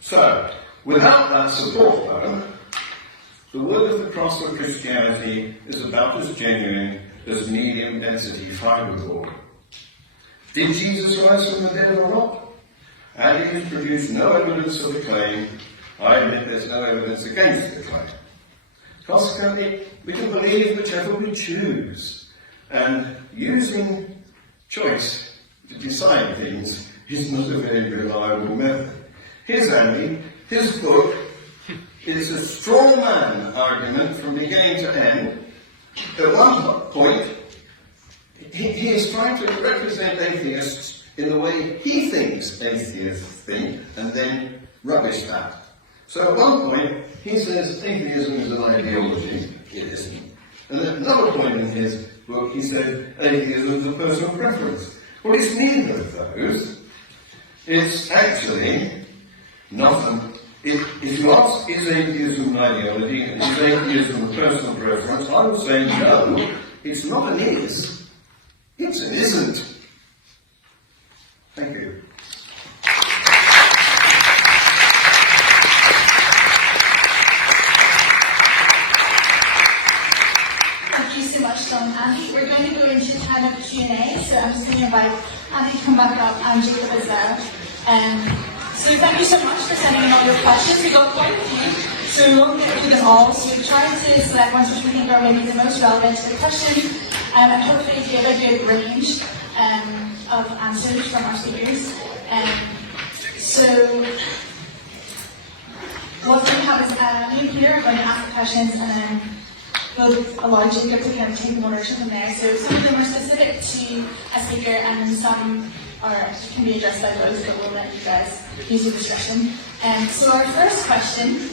So, without that support, though, the word of the cross of Christianity is about as genuine as medium-density fiberboard. Did Jesus rise from the dead or not? Andy has produced no evidence of the claim. I admit there's no evidence against the claim. Consequently, we can believe whichever we choose. And using choice to decide things is not a very reliable method. Here's Andy. His book is a straw man argument from beginning to end. At one point, he is trying to represent atheists in the way he thinks atheists think, and then rubbish that. So at one point, he says atheism is an ideology. It isn't. And at another point in his book, he said atheism is a personal preference. Well, it's neither of those. It's actually not is atheism an ideology, and is atheism a personal preference? I would say no. It's not an is. It's an isn't. Thank you. Thank you so much, Andy. We're going to go into time of Q&A, so I'm just going to invite Andy to come back up and Jacob as well. So thank you so much for sending in all your questions. We got quite a few, so we won't get through them all. So we've tried to select ones which we think are maybe the most relevant to the question, and hopefully give a good range of answers from our speakers. So what we have is me and Peter are going to ask the questions, and then we'll allow Jacob to kind of take one or two from there. So some of them are specific to a speaker, and some can be addressed by both, but we'll let you guys use your discretion. So our first question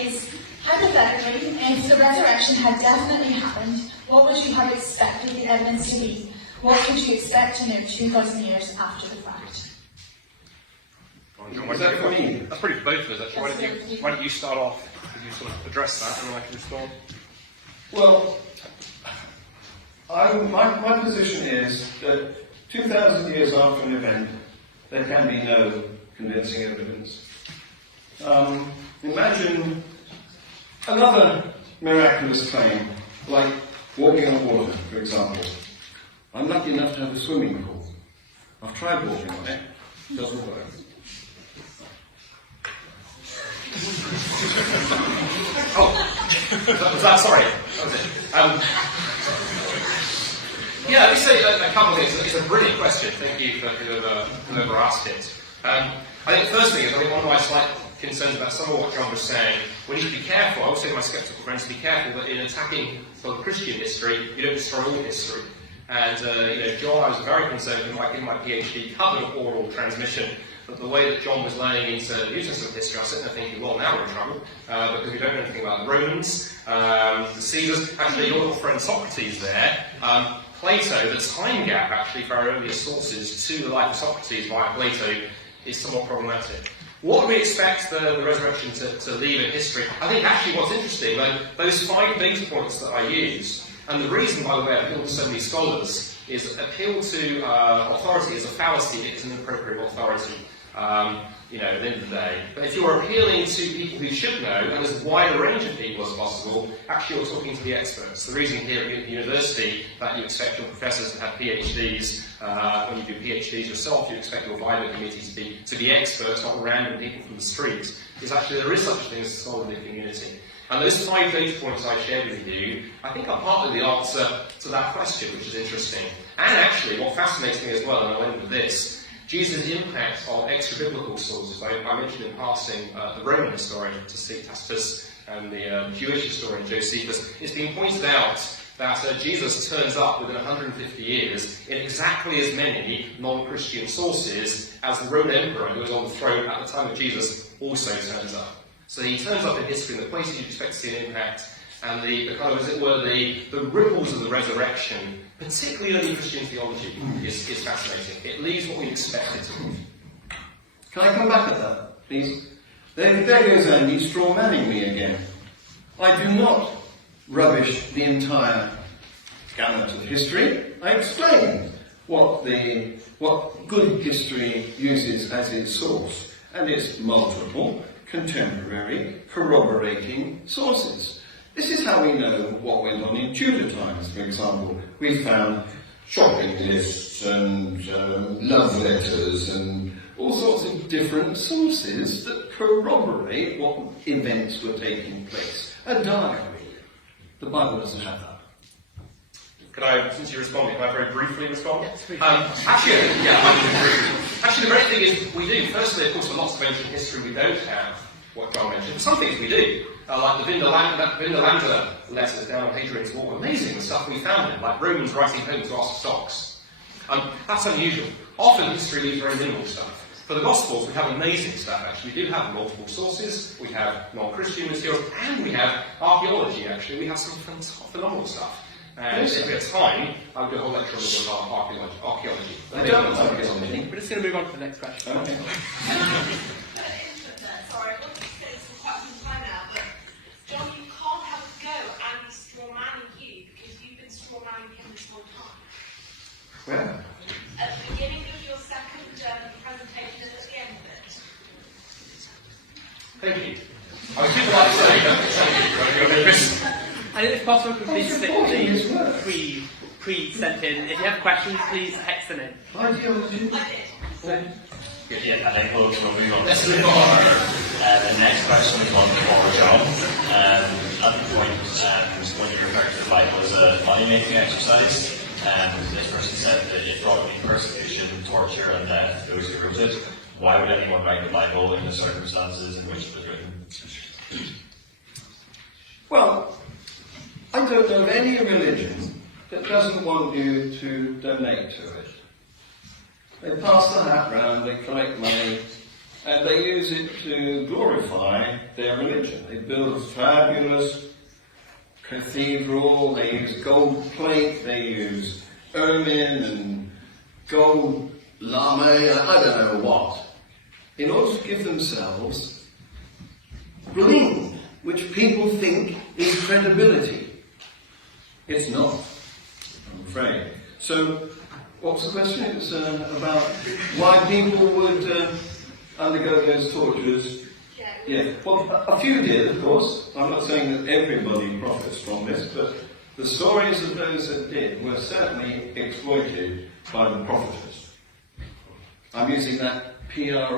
is, hypothetically, if the resurrection had definitely happened, what would you have expected the evidence to be? What would you expect to know 2,000 years after the fact? Was that for me? That's pretty for both of us, actually. Why don't you start off? Could you sort of address that, and then I can respond? Well, my position is that 2,000 years after an event, there can be no convincing evidence. Imagine another miraculous claim, like walking on water, for example. I'm lucky enough to have a swimming pool. I've tried walking on it. It doesn't work. Was that sorry? That was it. Yeah, let me say a couple of things. It's a brilliant question. Thank you for whoever asked it. I think the first thing is, I think one of my slight concerns about some of what John was saying, we need to be careful, I would say to my sceptical friends, to be careful that in attacking sort of Christian history, you don't destroy all history. And, John, I was very concerned in my PhD covered oral transmission, but the way that John was laying into the New Testament history, I was sitting there thinking, well, now we're in trouble, because we don't know anything about the Romans, the Caesars. Actually, your little friend Socrates there, Plato, the time gap, actually, for our earliest sources to the life of Socrates via Plato is somewhat problematic. What do we expect the resurrection to leave in history? I think actually what's interesting, those 5 data points that I used, and the reason, by the way, I appeal to so many scholars, is appeal to authority is a fallacy, it is an inappropriate authority. At the end of the day. But if you're appealing to people who should know, and as wide a range of people as possible, actually you're talking to the experts. The reason here at the university that you expect your professors to have PhDs, when you do PhDs yourself, you expect your wider community to be experts, not random people from the street, is actually there is such a thing as a scholarly community. And those 5 data points I shared with you, I think are partly the answer to that question, which is interesting. And actually, what fascinates me as well, and I'll end with this, Jesus' impact on extra-biblical sources. I mentioned in passing the Roman historian Tacitus and the Jewish historian Josephus. It's been pointed out that Jesus turns up within 150 years in exactly as many non-Christian sources as the Roman emperor who was on the throne at the time of Jesus also turns up. So he turns up in history in the places you'd expect to see an impact, and the kind of, as it were, the ripples of the resurrection, particularly early Christian theology, is fascinating. It leaves what we expected to leave. Can I come back at that, please? There goes Andy straw-manning me again. I do not rubbish the entire gamut of history. I explain what good history uses as its source, and it's multiple, contemporary, corroborating sources. This is how we know what went on in Tudor times, for example. We found shopping lists and love letters and all sorts of different sources that corroborate what events were taking place. A diary. The Bible doesn't have that. Could I, since you responded, can I very briefly respond? Yes, please. Actually, the great thing is we do. Firstly, of course, for lots of ancient history, we don't have what John mentioned. But some things we do, like the Vindolanda letters down on Hadrian's Wall. Amazing the stuff we found in, like Romans writing home to ask for stocks. That's unusual. Often history leaves very minimal stuff. For the Gospels, we have amazing stuff, actually. We do have multiple sources, we have non-Christian materials, and we have archaeology, actually. We have some phenomenal stuff. And if we had time, I would do a whole lecture on archaeology. We're just going to move on to the next question. Okay. Sorry, I've wanted to say this for quite some time now, but John, you can't have a go at Andy straw-manning you because you've been straw-manning him this whole time. Well, At the beginning of your second presentation and at the end of it. Thank you. I was just about to say, And if possible, could please stick to the pre-sent in. If you have questions, please text them in. I did. Good, yeah, I think we'll move on. Let's move on. The next question is one for John. At the point when you refer to the Bible as a money-making exercise, this person said that it brought me persecution, torture, and death to those who wrote it. Why would anyone write the Bible in the circumstances in which it was written? well, I don't know of any religion that doesn't want you to donate to it. They pass the hat round, they collect money, and they use it to glorify their religion. They build a fabulous cathedral, they use gold plate, they use ermine and gold lame, I don't know what, in order to give themselves bling, which people think is credibility. It's not, I'm afraid. So, what was the question? It was about why people would undergo those tortures. Yeah, well, a few did, of course. I'm not saying that everybody profits from this, but the stories of those that did were certainly exploited by the profiters. I'm using that Profiteers.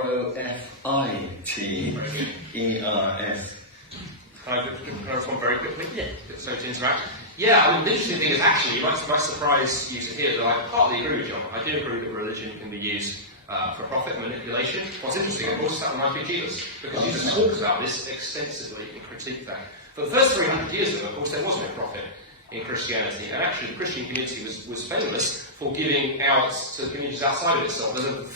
Can I respond very quickly? Yeah. So to interact. Yeah, I mean, the interesting thing is actually, it might surprise you to hear that I partly agree with John. I do agree that religion can be used for profit manipulation. What's interesting, of course, is that reminds me of Jesus, because Jesus talks about this extensively and critiques that. For the first 300 years, though, of course, there was no profit in Christianity, and actually the Christian community was famous for giving out to communities outside of itself. There's a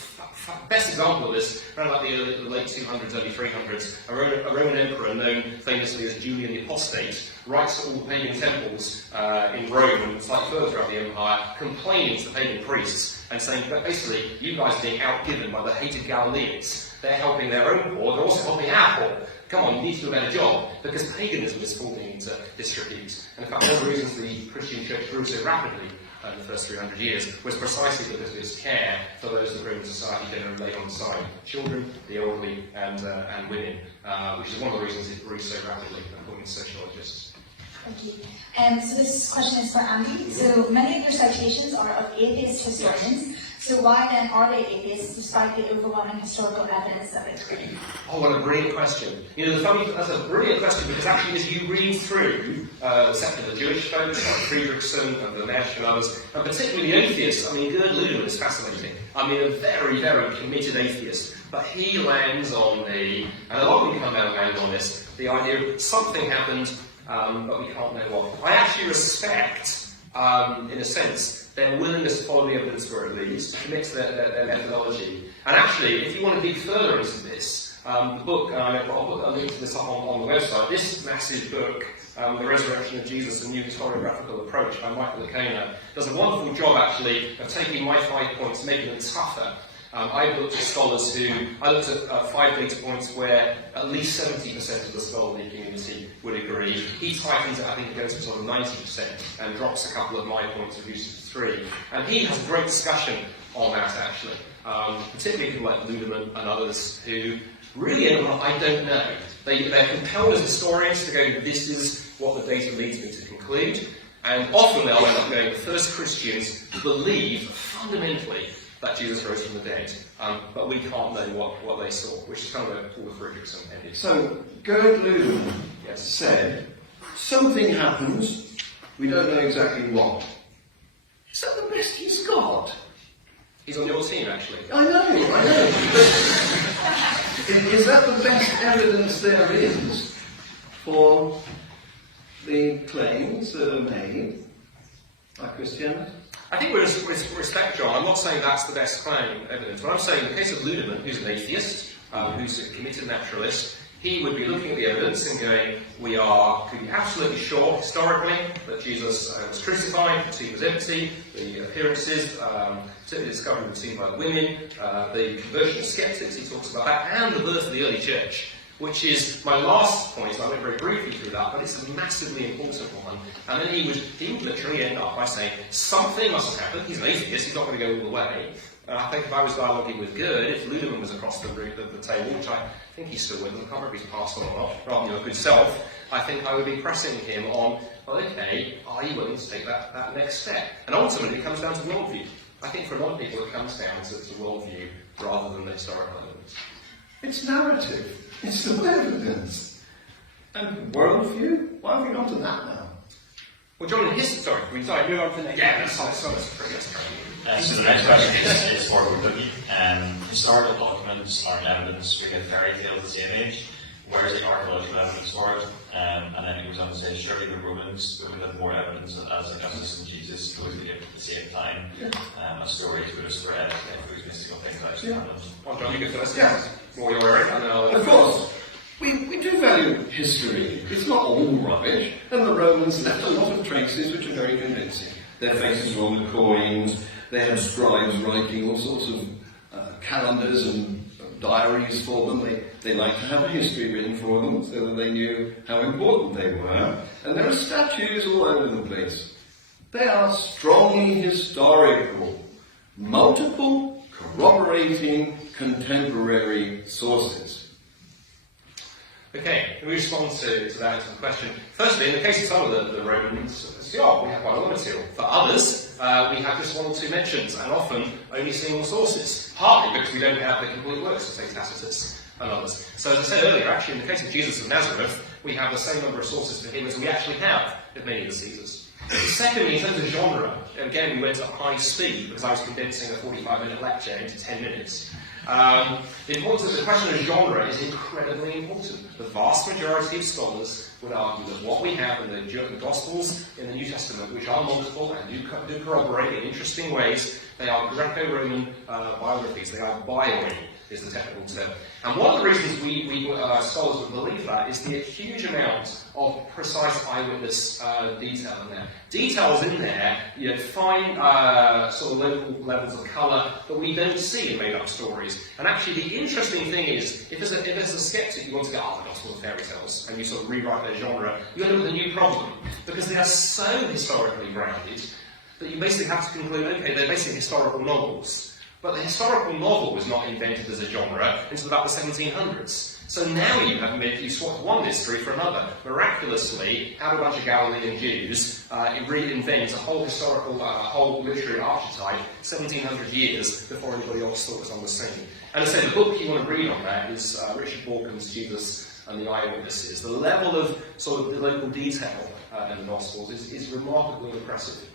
best example of this, around about the late 200s, early 300s, a Roman emperor known famously as Julian the Apostate writes to all the pagan temples in Rome and slightly further throughout the empire, complaining to the pagan priests and saying that basically you guys are being outgiven by the hated Galileans. They're helping their own poor, they're also helping our poor. Come on, you need to do a better job, because paganism is falling into disrepute. And in fact, one of the reasons the Christian church grew so rapidly in the first 300 years was precisely because of its care for those that Roman society generally laid on the side: children, the elderly, and women, which is one of the reasons it grew so rapidly, according to sociologists. Thank you. So this question is for Andy. So many of your citations are of atheist historians. So why then are they atheists, despite the overwhelming historical evidence that they claim? Oh, what a brilliant question. You know, that's a brilliant question, because actually as you read through the secular Jewish folks, like Friedrichsen and the Mesh and others, and particularly the atheists, I mean, Gerd Ludemann is fascinating. I mean, a very, very committed atheist. But he lands on the, and a lot of them come down and land on this, the idea that something happened, but we can't know what. I actually respect, in a sense, their willingness to follow the evidence where it leads, to commit to their methodology. And actually, if you want to dig further into this, the book, and I'll put a link to this up on the website, this massive book, The Resurrection of Jesus, A New Historiographical Approach by Michael Licona, does a wonderful job, actually, of taking my 5 points, making them tougher. I looked at scholars I looked at 5 data points where at least 70% of the scholarly community would agree. He tightens it, I think it goes to sort of 90%, and drops a couple of my points, reduces to 3. And he has a great discussion on that, actually. Particularly people like Ludemann and others who really, I don't know. They're compelled as historians to go, this is what the data leads me to conclude. And often they'll end up going, the first Christians believe fundamentally that Jesus rose from the dead, but we can't know what they saw, which is kind of where Paul Friedrichsen ended. So, Gerd Ludemann said, something happens, we don't know exactly what. Is that the best he's got? He's on your team, actually. I know. But is that the best evidence there is for the claims that are made by Christianity? I think with respect, John, I'm not saying that's the best claim evidence, but I'm saying in the case of Ludemann, who's an atheist, who's a committed naturalist, he would be looking at the evidence and going, could be absolutely sure historically that Jesus was crucified, the tomb was empty, the appearances, certainly the discovery of the tomb by the women, the conversion of skeptics, he talks about that, and the birth of the early church, which is my last point. I went very briefly through that, but it's a massively important one. And then he would literally end up by saying, something must have happened. He's an atheist, he's not going to go all the way. And I think if I was dialoguing with Gerd, if Ludemann was across the table, which I think he's still with us, I can't remember if he's passed on or not, rather than your good self, I think I would be pressing him on, well, okay, are you willing to take that next step? And ultimately it comes down to worldview. I think for a lot of people it comes down to worldview rather than the historical evidence. It's narrative. It's not evidence. And worldview? Why have we gone to that now? Well, John, in history, sorry, move on to the next. Yeah, that's pretty So the next question is for Dougie. Historical documents are evidence. We get fairy tales of the same age. Where's the archaeological evidence for it? And then he goes on to say, surely the Romans would have more evidence as Augustus and Jesus goes at the same time. And stories would have spread through mystical things actually happened. Well, John, you go first. Yeah. More your area. Of course. We do value history. It's not all rubbish. And the Romans left a lot of traces which are very convincing. Their faces were on the coins. They had scribes writing all sorts of calendars and diaries for them. They liked to have a history written for them so that they knew how important they were. And there are statues all over the place. They are strongly historical. Multiple, corroborating, contemporary sources. Okay, can we respond to that question? Firstly, in the case of some of the Romans, we have quite a lot of material. For others, we have just 1 or 2 mentions, and often only single sources, partly because we don't have the complete works of, say, Tacitus and others. So as I said earlier, actually, in the case of Jesus of Nazareth, we have the same number of sources for him as we actually have of many of the Caesars. Secondly, in terms of genre, again, we went at high speed because I was condensing a 45-minute lecture into 10 minutes. The importance of the question of genre is incredibly important. The vast majority of scholars would argue that what we have in the Gospels in the New Testament, which are multiple and do corroborate in interesting ways, they are Greco-Roman biographies. They are bioi, is the technical term. And one of the reasons we scholars would believe that is the huge amount of precise eyewitness detail in there. Details in there, fine sort of local levels of colour that we don't see in made-up stories. And actually, the interesting thing is, if there's a skeptic who wants to go, the Gospel of fairy tales, and you sort of rewrite their genre, you end up with a new problem because they are so historically grounded that you basically have to conclude, okay, they're basically historical novels. But the historical novel was not invented as a genre until about the 1700s. So now you swapped one mystery for another. Miraculously, out of a bunch of Galilean Jews, it reinvents a whole historical, whole literary archetype 1700 years before anybody else thought it was on the scene. And as I say, the book you want to read on that is Richard Borken's Jesus and the Eyewitnesses. The level of sort of the local detail in the Gospels is remarkably impressive.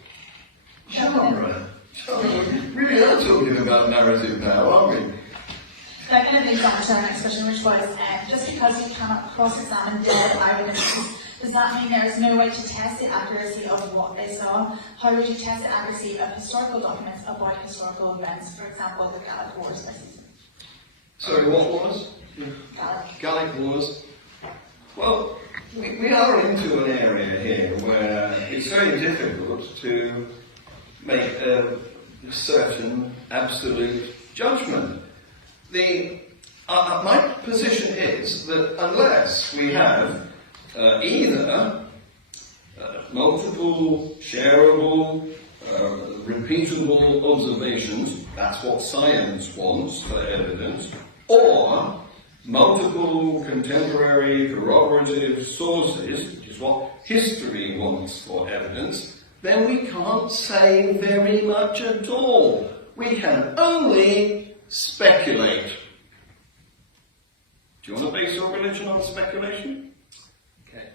Genre. We really are talking about narrative now, aren't we? That kind of leads on to our next question, which was, just because you cannot cross-examine dead eyewitnesses, does that mean there is no way to test the accuracy of what they saw? How would you test the accuracy of historical documents about historical events? For example, the Gallic Wars this season. Sorry, what wars? Gallic Wars. Well, we are into an area here where it's very difficult to make a certain absolute judgment. My position is that unless we have either multiple, shareable, repeatable observations, that's what science wants for evidence, or multiple contemporary corroborative sources, which is what history wants for evidence, then we can't say very much at all. We can only speculate. Do you want to base your religion on speculation? Okay.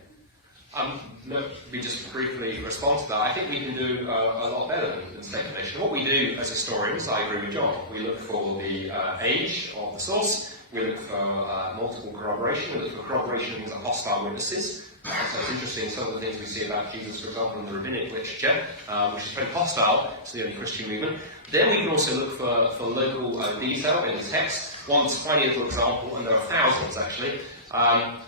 Let me just briefly respond to that. I think we can do a lot better than speculation. What we do as historians, I agree with John, we look for the age of the source, we look for multiple corroboration, we look for corroboration of hostile witnesses. So it's interesting, some of the things we see about Jesus, for example, in the rabbinic literature, which is very hostile to the early Christian movement. Then we can also look for local detail in the text. One tiny little example, and there are thousands actually.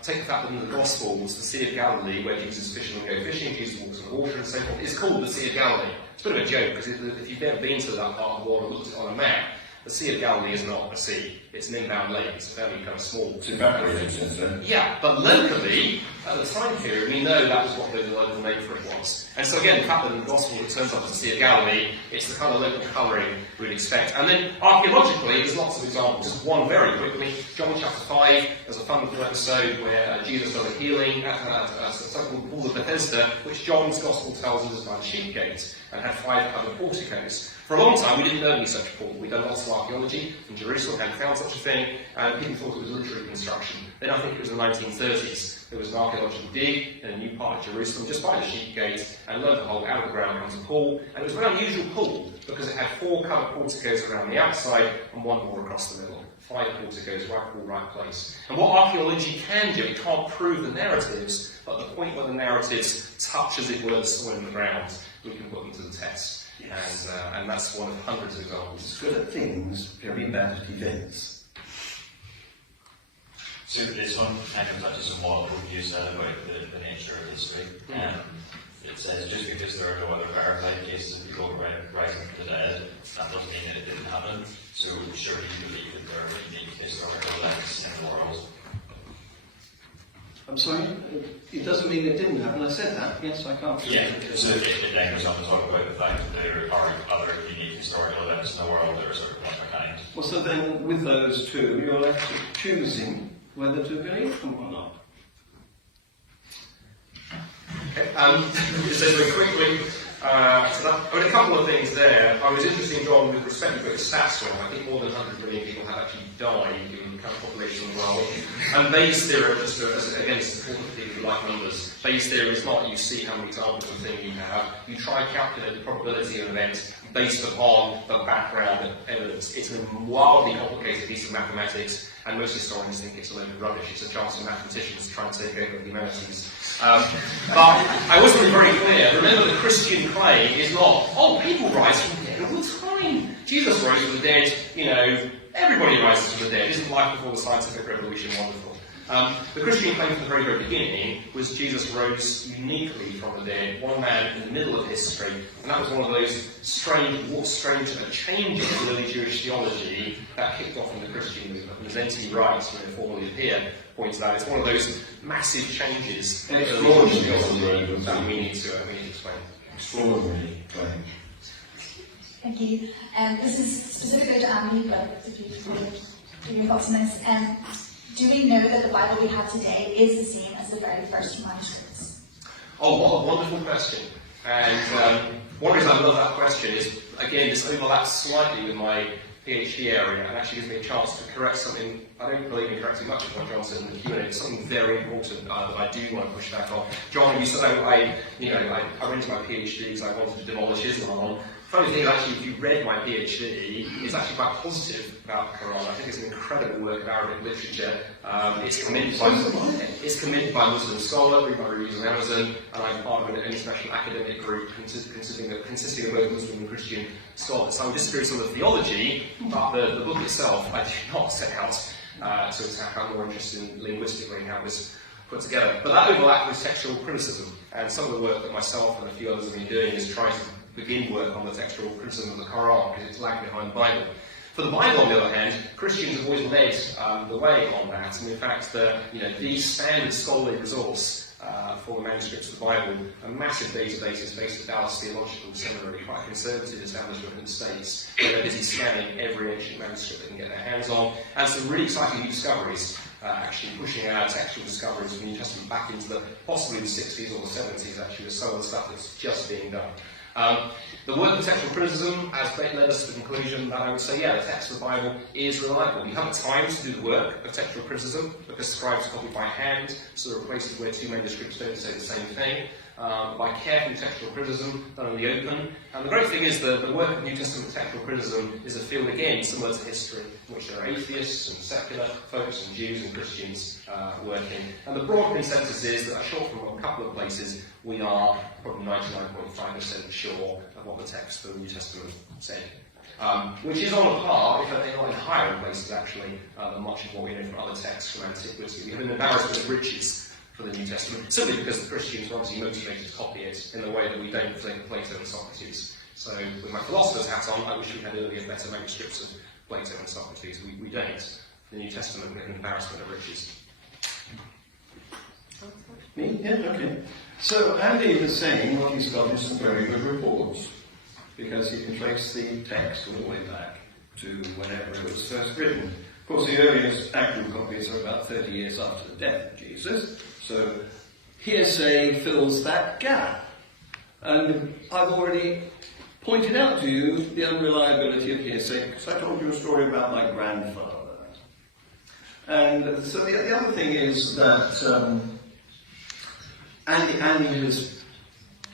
Take the fact that in the Gospels, the Sea of Galilee, where Jesus is fishing and go fishing, Jesus walks on water and so forth, is called the Sea of Galilee. It's a bit of a joke, because if you've never been to that part of the world or looked at it on a map, the Sea of Galilee is not a sea. It's an inbound lake. It's a fairly kind of small. It's evaporated since then. Yeah, but locally, at the time period, we know that was what the local name for it was. And so again, the fact that in the Gospel it turns up as the Sea of Galilee, it's the kind of local colouring we'd expect. And then archaeologically, there's lots of examples. Just one very quickly. John chapter 5, there's a wonderful episode where Jesus does a healing at something called the Pool of Bethesda, which John's Gospel tells us is by the sheep gate, and had 5 other porticos. For a long time, we didn't know any such pool. We'd done lots of archaeology in Jerusalem, hadn't found such a thing, and people thought it was literary construction. Then I think it was the 1930s. There was an archaeological dig in a new part of Jerusalem, just by the sheep gate, and lo and behold, out of the ground comes a pool. And it was a very unusual pool, because it had 4 covered porticos around the outside, and 1 more across the middle. 5 porticos, right pool, right place. And what archaeology can do, it can't prove the narratives, but the point where the narratives touch, as it were, the soil in the ground, we can put them to the test. Yes. And that's one of hundreds of examples. Good at things, very bad at events. So this one kind of touches on what you said about the nature of history. It says just because there are no other verified cases of people rising from the dead, that doesn't mean that it didn't happen. So surely you believe that there are unique historical events in the world. I'm sorry? It doesn't mean it didn't happen. I said that. Yes, I can't. Yeah, so it then goes on to talk about the fact that there are other unique historical events in the world that are sort of one of a kind. Well, so then with those two, you're left choosing whether to believe them or not. Okay, just very quickly, A couple of things there. I was interested, John, with respect to the stats wrong. I think more than 100 million people have actually died given the current population of the world. And Bayes' theory, just again, it's important for people who like numbers. Bayes' theory is not you see how many examples of a thing you have. You try and calculate the probability of events based upon the background evidence. It's a wildly complicated piece of mathematics, and most historians think it's a load of rubbish. It's a chance for mathematicians to try and take over the humanities. But I wasn't very clear. Remember, the Christian claim is not, oh, people rise from the dead all the time. Jesus rose from the dead, everybody rises from the dead. Isn't life before the scientific revolution wonderful? The Christian claim from the very, very beginning was Jesus rose uniquely from the dead, one man in the middle of history, and that was one of those strange changes in early Jewish theology that kicked off in the Christian movement. And as N.T. Wright, formerly here, points out, it's one of those massive changes in early Jewish theology that we need to explain. Extraordinary claim. Thank you. This is specifically to Andy, but if you could give your thoughts on this. Do we know that the Bible we have today is the same as the very first manuscripts? Oh, what a wonderful question. And one reason I love that question is, again, this overlaps slightly with my PhD area and actually gives me a chance to correct something. I don't believe in correcting much of what John said in the Q&A. It's something very important that I do want to push back on. John, you said I went to my PhD because I wanted to demolish Islam. Funny thing is, actually, if you read my PhD, it's actually quite positive about the Quran. I think it's an incredible work of Arabic literature. It's committed by Muslim scholars, by reviews on Amazon, and I'm part of an international academic group consisting of both Muslim and Christian scholars. So I disagree with some of the theology, but the book itself, I do not set out to attack. I'm more interested in linguistically how this put together. But that overlaps with textual criticism, and some of the work that myself and a few others have been doing is trying to begin work on the textual criticism of the Quran, because it's lagging behind the Bible. For the Bible, on the other hand, Christians have always led the way on that, and in fact, the standard scholarly resource for the manuscripts of the Bible, a massive database is based at Dallas Theological Seminary, quite a conservative establishment in the States, where they're busy scanning every ancient manuscript they can get their hands on, and some really exciting new discoveries, actually pushing our textual discoveries of the New Testament back into possibly the 60s or the 70s, actually, with some of the stuff that's just being done. The work of textual criticism has led us to the conclusion that I would say, the text of the Bible is reliable. We haven't time to do the work of textual criticism because scribes copy by hand, so there are places where two manuscripts don't say the same thing. By careful textual criticism, done in the open. And the great thing is that the work of New Testament textual criticism is a field, again, similar to history, in which there are atheists and secular folks and Jews and Christians working. And the broad consensus is that, short from a couple of places, we are probably 99.5% sure of what the text of the New Testament said. Which is on a par, if not in higher places actually, than much of what we know from other texts from antiquity. We have an embarrassment of riches for the New Testament, simply because the Christians were obviously motivated to copy it in the way that we don't think Plato and Socrates. So, with my philosopher's hat on, I wish we had earlier better manuscripts of Plato and Socrates. We don't. The New Testament, we have an embarrassment of riches. Me? Yeah, okay. So Andy is saying what he's got is some very good reports, because he can trace the text all the way back to whenever it was first written. Of course, the earliest accurate copies are about 30 years after the death of Jesus, so hearsay fills that gap. And I've already pointed out to you the unreliability of hearsay, because I told you a story about my grandfather. And so the other thing is that Andy has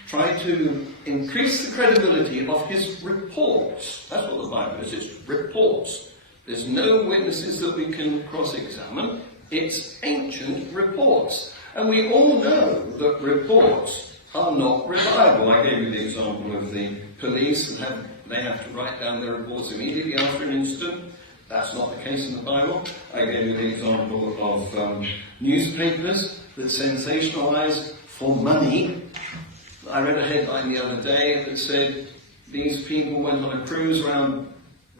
tried to increase the credibility of his reports. That's what the Bible is, it's reports. There's no witnesses that we can cross-examine. It's ancient reports. And we all know that reports are not reliable. I gave you the example of the police, and they have to write down their reports immediately after an incident. That's not the case in the Bible. I gave you the example of newspapers that sensationalize for money. I read a headline the other day that said these people went on a cruise around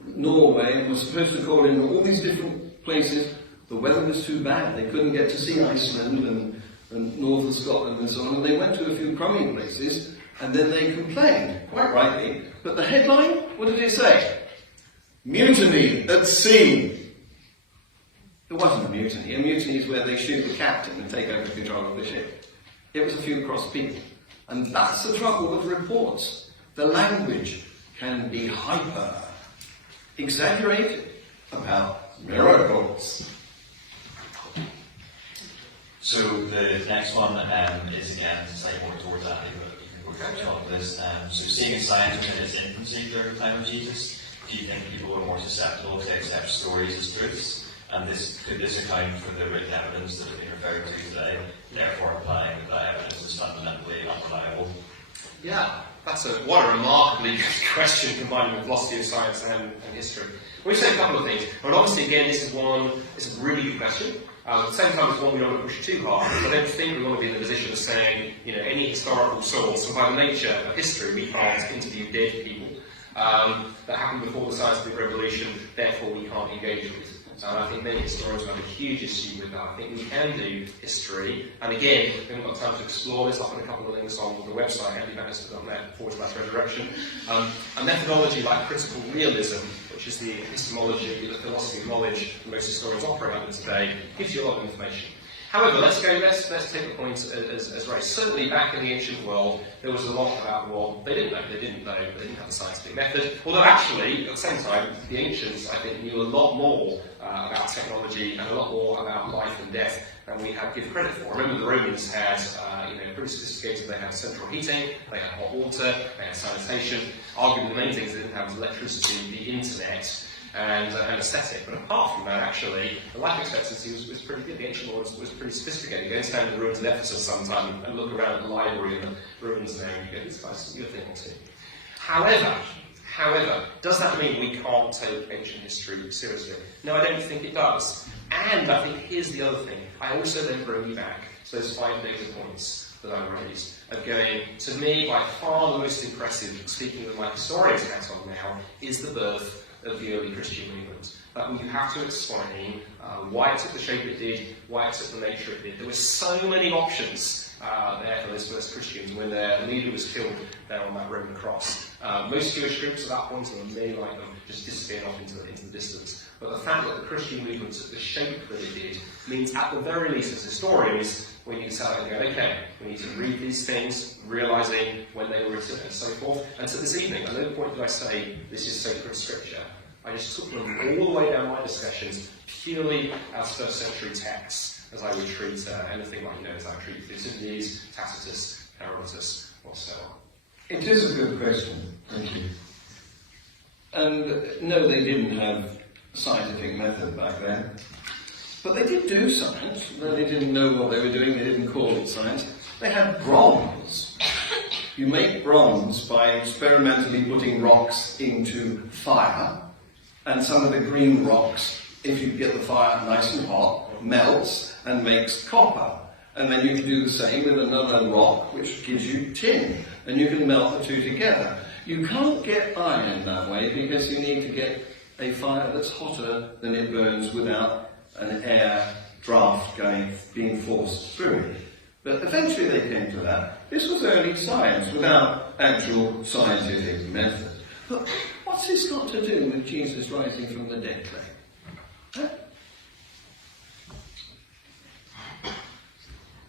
Norway and were supposed to call in all these different places. The weather was too bad. They couldn't get to see Iceland and northern Scotland and so on. And they went to a few crummy places and then they complained, quite rightly. But the headline, what did it say? Mutiny at sea. It wasn't a mutiny. A mutiny is where they shoot the captain and take over control of the ship. It was a few cross people. And that's the trouble with reports. The language can be hyper, exaggerated about miracles. So the next one is again slightly more towards that, but you can go talk about this. So seeing science within its infancy during the time of Jesus, do you think people were more susceptible to accept stories as truths? And could this account for the written evidence that has been referred to today, therefore implying that evidence is fundamentally unreliable? Yeah, that's what a remarkably good question, combining the philosophy of science and history. We've said a couple of things. But obviously, again, this is a really good question. At the same time, it's one we don't want to push too hard. I don't think we want to be in the position of saying, any historical source, and by the nature of history, we can't interview dead people that happened before the scientific revolution, therefore we can't engage with. And I think many historians have a huge issue with that. I think we can do history, and again, we haven't got time to explore this. I'll put a couple of links on the website, andybannister.net/resurrection. A methodology like critical realism, which is the epistemology, the philosophy of knowledge that most historians operate under today, gives you a lot of information. However, let's take the point as raised. Certainly back in the ancient world, there was a lot about what they didn't know. They didn't have the scientific method. Although actually, at the same time, the ancients, I think, knew a lot more about technology and a lot more about life and death than we give credit for. Remember, the Romans had, pretty sophisticated. They had central heating, they had hot water, they had sanitation. Arguably, the main things they didn't have was electricity, the internet, and aesthetic. But apart from that, actually, the life expectancy was pretty good. The ancient world was pretty sophisticated. Go down to the ruins of Ephesus sometime and look around at the library and the ruins there, and you go, these guys are a thing or two. However, does that mean we can't take ancient history seriously? No, I don't think it does. And I think here's the other thing. I also then bring you back to those 5 data points that I raised, of going, to me, by far the most impressive, speaking with my historian's hat on now, is the birth of the early Christian movement. You have to explain why it took the shape it did, why it took the nature it did. There were so many options there for those first Christians when their leader was killed there on that Roman cross. Most Jewish groups at that point, and many like them, just disappeared off into the distance. But the fact that the Christian movement took the shape that it did means, at the very least, as historians, we need to sit out and go, okay, we need to read these things, realising when they were written and so forth. And so this evening, at no point did I say this is sacred scripture. I just took them all the way down my discussions purely as first century texts, as I would treat anything like, as I treat Thucydides, Tacitus, Herodotus, or so on. It is a good question, thank you. And no, they didn't have a scientific method back then. But they did do science, though they didn't know what they were doing, they didn't call it science. They had bronze. You make bronze by experimentally putting rocks into fire, and some of the green rocks, if you get the fire nice and hot, melts and makes copper. And then you can do the same with another rock, which gives you tin, and you can melt the two together. You can't get iron that way because you need to get a fire that's hotter than it burns without an air draft being forced through it. But eventually they came to that. This was early science without actual scientific method. But what's this got to do with Jesus rising from the dead claim? Huh?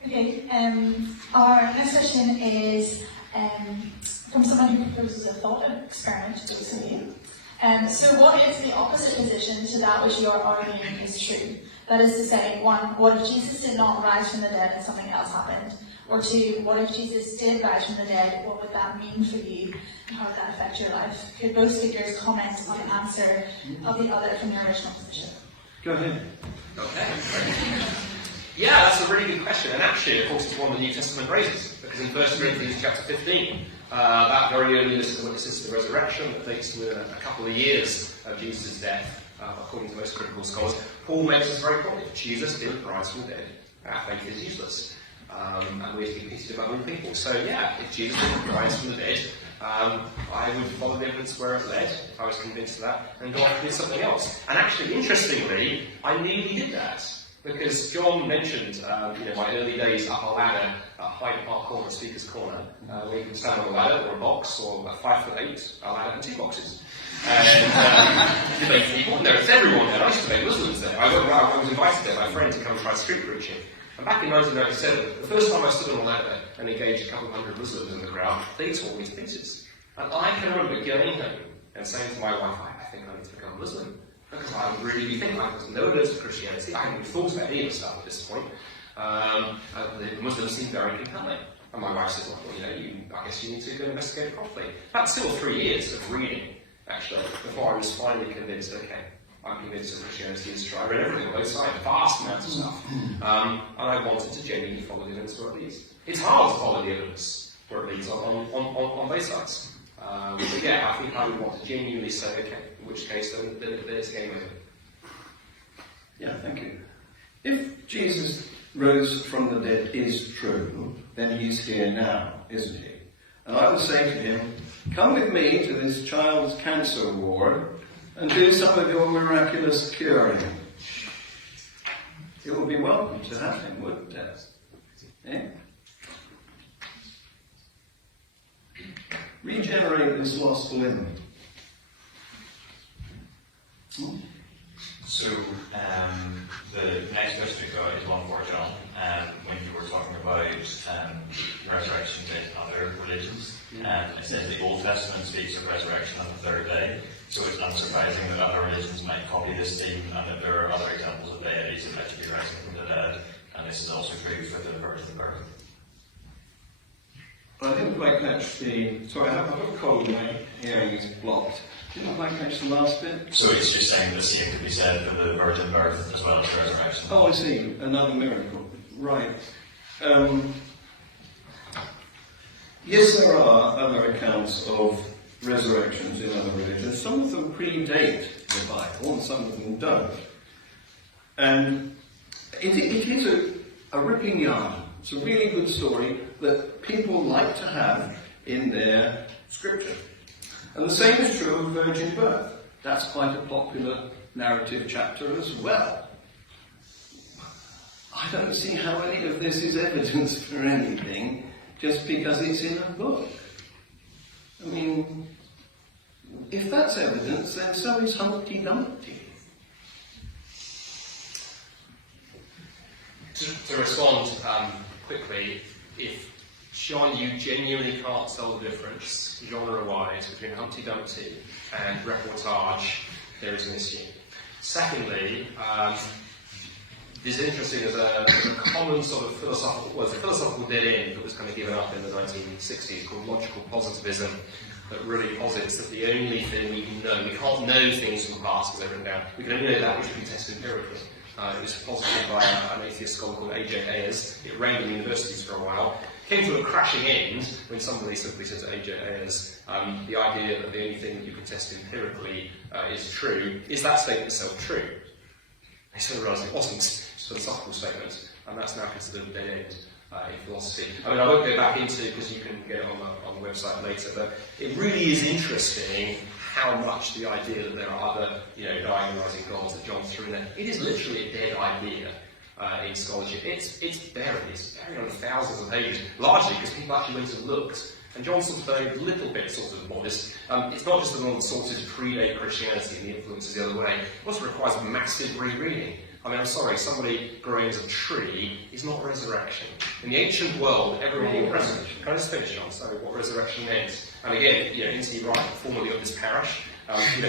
Okay, our next question is from someone who proposes a thought experiment to those of you. So what is the opposite position to that which you are arguing is true? That is to say, 1, what if Jesus did not rise from the dead and something else happened? Or 2, what if Jesus did rise from the dead? What would that mean for you? And how would that affect your life? Could both speakers comment on the answer of the other from their original position? Go ahead. Okay. Yeah, that's a really good question, and actually, of course, it's one the New Testament raises, because in 1 Corinthians chapter 15, that very early list of witnesses to the resurrection that dates to a couple of years of Jesus' death, according to most critical scholars, Paul makes this very point. If Jesus didn't rise from the dead, our faith is useless, and we have to be pitied of other people. So yeah, if Jesus didn't rise from the dead, I would follow the evidence where it led, if I was convinced of that, and go off and do something else. And actually, interestingly, I nearly did that. Because John mentioned, my early days up a ladder at Hyde Park Corner, Speaker's Corner, where you can stand on a ladder or a box, or a 5'8", a ladder and 2 boxes. And debate people, and it's everyone there. I used to debate Muslims there. I was invited there by a friend to come try street preaching. And back in 1997, the first time I stood on a ladder and engaged a couple of hundred Muslims in the crowd, they tore me to pieces. And I can remember going home and saying to my wife, I think I need to become a Muslim. Because I really think I was no evidence of Christianity. I hadn't even thought about any of the stuff at this point. The Muslims seemed very compelling. And my wife says, well, I guess you need to go investigate it properly. That's still 3 years of reading, actually, before I was finally convinced, okay, I'm convinced that Christianity is true. I read everything on both sides, vast amounts of stuff. And I wanted to genuinely follow the evidence where it leads. It's hard to follow the evidence where it leads on both sides. But yeah, I think I would want to genuinely say, okay, in which case then it's game over. Yeah, thank you. If Jesus rose from the dead is true, then he's here now, isn't he? And I would say to him, come with me to this child's cancer ward and do some of your miraculous curing. It would be welcome to have him, wouldn't it? Eh? Regenerate this lost limb. So, the next question we got is one for John. When you were talking about resurrection in other religions, it says the Old Testament speaks of resurrection on the third day, so it's unsurprising that other religions might copy this theme, and that there are other examples of deities that actually rising from the dead, and this is also true for the virgin birth. I didn't quite catch the... Sorry, I've got a cold, my hearing is blocked. Didn't quite catch the last bit. So it's just saying the same could be said for the virgin birth as well as the resurrection. Oh, I see. Another miracle. Right. Yes, there are other accounts of resurrections in other religions. Some of them predate the Bible, and some of them don't. And it is a ripping yarn. It's a really good story that people like to have in their scripture. And the same is true of virgin birth. That's quite a popular narrative chapter as well. I don't see how any of this is evidence for anything just because it's in a book. I mean, if that's evidence, then so is Humpty Dumpty. To respond quickly, if John, you genuinely can't tell the difference, genre-wise, between Humpty Dumpty and reportage, there is an issue. Secondly, this is interesting as a common sort of philosophical dead end that was kind of given up in the 1960s called logical positivism, that really posits that the only thing we can know, we can't know things from the past because they're written down, we can only know that which we can test empirically. It was posited by an atheist scholar called A.J. Ayers. It reigned in universities for a while. Came to a crashing end when somebody simply said to A.J. Ayers, the idea that the only thing that you can test empirically is true. Is that statement itself true? They sort of realised it wasn't. It's a philosophical statement, and that's now considered a dead end in philosophy. I mean, I won't go back into it because you can get it on the website later, but it really is interesting how much the idea that there are other, diagonalising gods that John threw in there. It is literally a dead idea in scholarship. It's buried on thousands of pages, largely because people actually went and looked. And John's sort of going a little bit sort of modest. It's not just the one that sources predate Christianity and the influences the other way. It also requires massive rereading. I mean, I'm sorry, somebody growing as a tree is not resurrection. In the ancient world, everyone knew resurrection. Can I just finish, John? So, what resurrection meant? And again, N.T. Wright, formerly of this parish,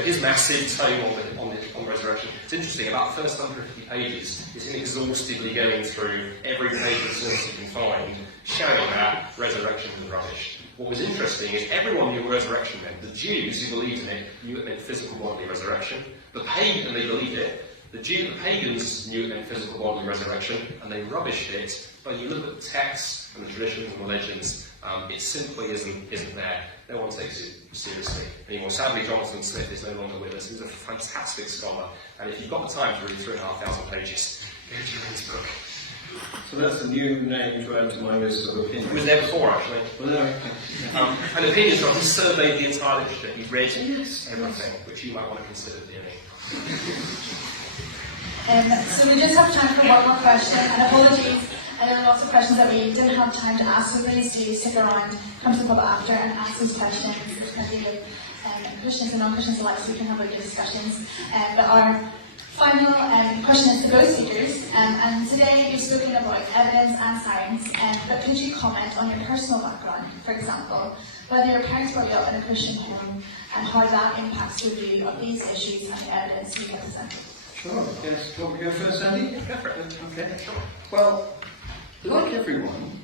his massive tome on resurrection. It's interesting, about the first 150 pages, it's inexhaustively going through every page of source you can find, showing that resurrection was rubbish. What was interesting is everyone knew what resurrection meant. The Jews who believed in it knew it meant physical bodily resurrection. The pagan, they believed it. The pagans knew it meant physical bodily resurrection, and they rubbished it. But you look at the texts and the traditions and the legends, it simply isn't there. No one takes it seriously anymore. Sadly, Jonathan Smith is no longer with us. He's a fantastic scholar, and if you've got the time to read 3,500 pages, go to his book. So that's a new name to add to my list of opinions. He was there before, actually. And opinions, he surveyed the entire literature. He read everything, which you might want to consider doing. So we just have time for one more question, and apologies, there are lots of questions that we didn't have time to ask, so please do stick around, come to the pub after and ask those questions. There's plenty of Christians and non-Christians alike, so we can have a good discussions. But our final question is to both speakers. And today you've spoken about evidence and science, but could you comment on your personal background? For example, whether your parents brought you up in a Christian home and how that impacts your view of these issues and the evidence you represent. Sure, yes. Do you want me to go first, Andy? Go for it. Okay. Well, like everyone,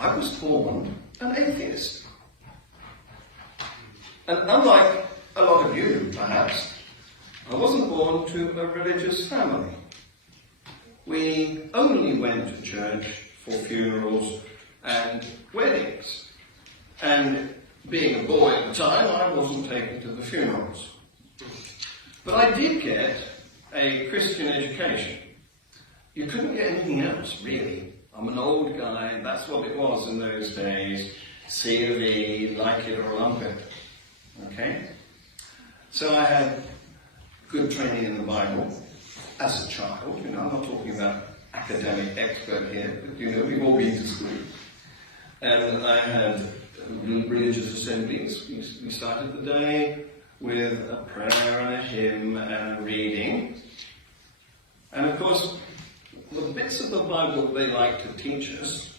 I was born an atheist. And unlike a lot of you, perhaps, I wasn't born to a religious family. We only went to church for funerals and weddings. And being a boy at the time, I wasn't taken to the funerals. But I did get a Christian education. You couldn't get anything else, really. I'm an old guy, that's what it was in those days. C of E, like it or lump it. Okay? So I had good training in the Bible as a child. I'm not talking about academic expert here, but we've all been to school. And I had religious assemblies. We started the day with a prayer and a hymn and a reading. And of course, the bits of the Bible they like to teach us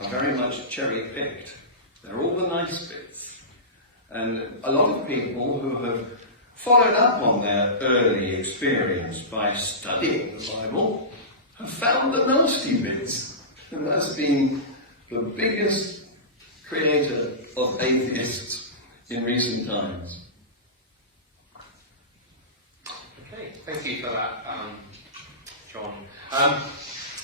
are very much cherry-picked. They're all the nice bits. And a lot of people who have followed up on their early experience by studying the Bible have found the nasty bits. And that's been the biggest creator of atheists in recent times. Okay, thank you for that, John.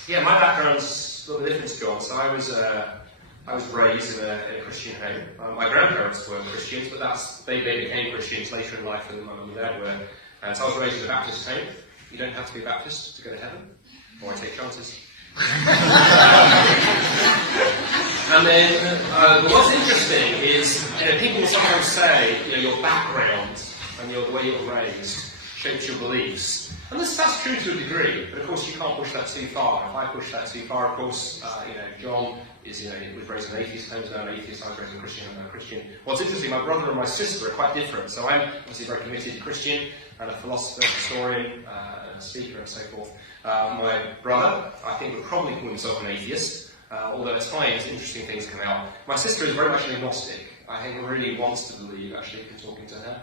Yeah, my background's a little bit different to John. So I was raised in a Christian home. My grandparents were Christians, but they became Christians later in life than my mum and dad were. And so I was raised in a Baptist home. You don't have to be Baptist to go to heaven, or I take chances. And then what's interesting is people sometimes say your background and the way you're raised shapes your beliefs. And that's true to a degree, but of course you can't push that too far. If I push that too far, of course, John was raised in an atheist home, now an atheist. I was raised in a Christian, I'm a Christian. What's interesting, my brother and my sister are quite different. So I'm obviously a very committed Christian and a philosopher, historian, and a speaker, and so forth. My brother, I think, would probably call himself an atheist, although at times interesting things come out. My sister is very much an agnostic. I think really wants to believe, actually, from talking to her,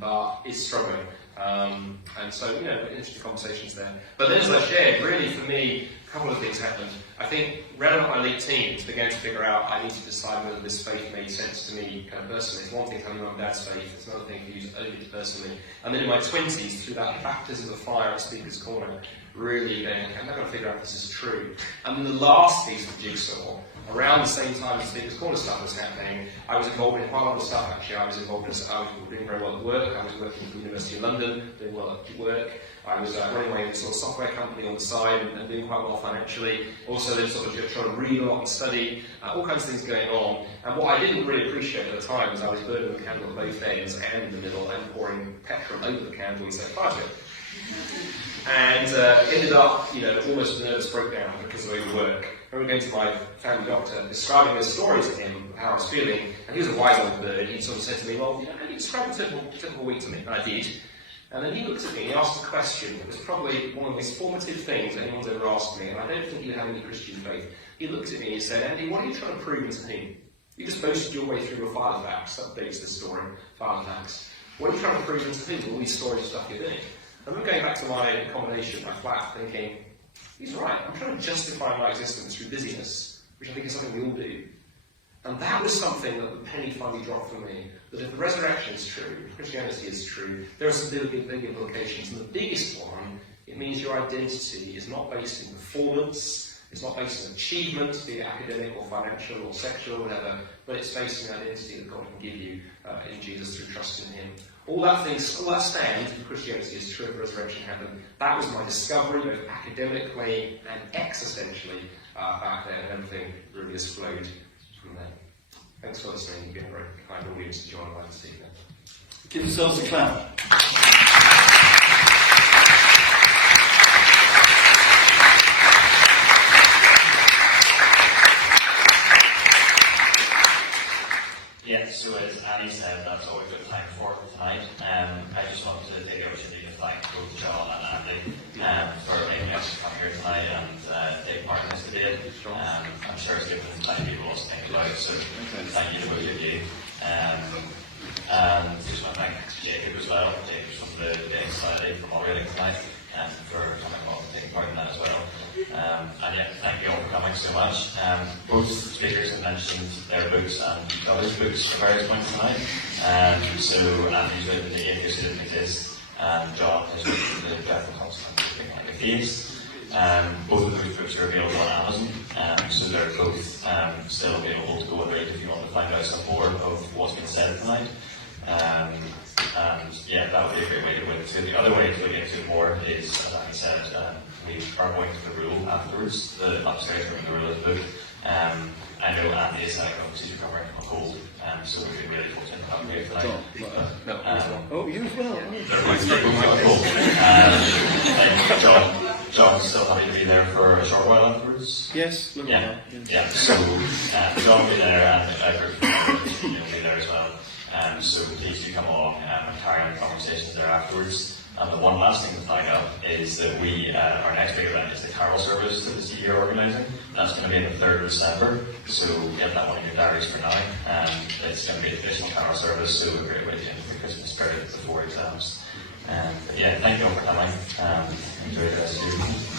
but is struggling. And so, interesting conversations there. But then, as I shared, really for me, a couple of things happened. I think, around about my late teens, began to figure out I need to decide whether this faith made sense to me kind of personally. It's one thing telling mum and dad's faith, it's another thing to use it only personally. And then in my 20s, through that baptism of fire at Speaker's Corner, really going, I'm not going to figure out if this is true. And then the last piece of the jigsaw, around the same time as Speaker's Corner stuff was happening, I was involved in quite a lot of stuff actually. I was doing very well at work. I was working for the University of London, doing well at work. I was running my own sort of software company on the side and doing quite well financially. Also then sort of trying to read a lot and study, all kinds of things going on. And what I didn't really appreciate at the time was I was burning the candle at both ends and in the middle and pouring petrol over the candle and setting fire to it. And ended up, almost a nervous breakdown because of overwork. I remember going to my family doctor, describing a story to him, how I was feeling, and he was a wise old bird. He sort of said to me, well, how do you describe a typical week to me? And I did. And then he looked at me and he asked a question that was probably one of the most formative things anyone's ever asked me, and I don't think he had any Christian faith. He looked at me and he said, Andy, what are you trying to prove to him? You just boasted your way through a file of facts. That dates the story, file of facts. What are you trying to prove to him, all these stories of stuff you're doing? I remember going back to my accommodation, my flat, thinking, he's right, I'm trying to justify my existence through busyness, which I think is something we all do. And that was something that the penny finally dropped for me, that if the resurrection is true, if Christianity is true, there are some big implications. And the biggest one, it means your identity is not based in performance, it's not based on achievement, be it academic or financial or sexual or whatever, but it's based on the identity that God can give you in Jesus through trust in Him. All that stands if Christianity is true, if resurrection happened. That was my discovery, both academically and existentially, back there, and everything really has flowed from there. Thanks for listening. You've been a very kind audience to join us this evening. Give yourselves a clap. Yeah, so as Annie said, that's all we've got time for tonight. I just wanted to take the opportunity to thank both John and Andy for making us come here tonight and take part in this debate. I'm sure it's given plenty of people lots to think about, so thank you to both of you. And just want to thank Jacob as well, Jacob from the debate society for moderating tonight and for coming along and taking part in that as well. And yeah, thank you all for coming so much. Both speakers have mentioned their books and each other's books at various points tonight. So Andy's written The Atheist Who Didn't Exist, and John has written The Death and Consequences of Being Like a Theist. Both of those books are available on Amazon, so they're both still available to go and read if you want to find out some more of what's been said tonight. And yeah, that would be a great way to look into it. The other way to look into it more is, as I said, we are going to the Rule afterwards, the upstairs room in the Rule of the book. I know Andy is she's recovering from a cold, so we've been really fortunate to have you tonight. Oh, you as well. John's still happy to be there for a short while afterwards. Yes. Yeah. So John will be there, and you'll be there as well. So please do come along and carry on conversations there afterwards. And the one last thing to flag up is that our next big event is the Carol Service that the CE are organising. That's going to be on the 3rd of December, so get that one in your diaries for now. It's going to be a traditional Carol Service, so a great way to get into the Christmas period before exams. But yeah, thank you all for coming. Enjoy the rest of your evening.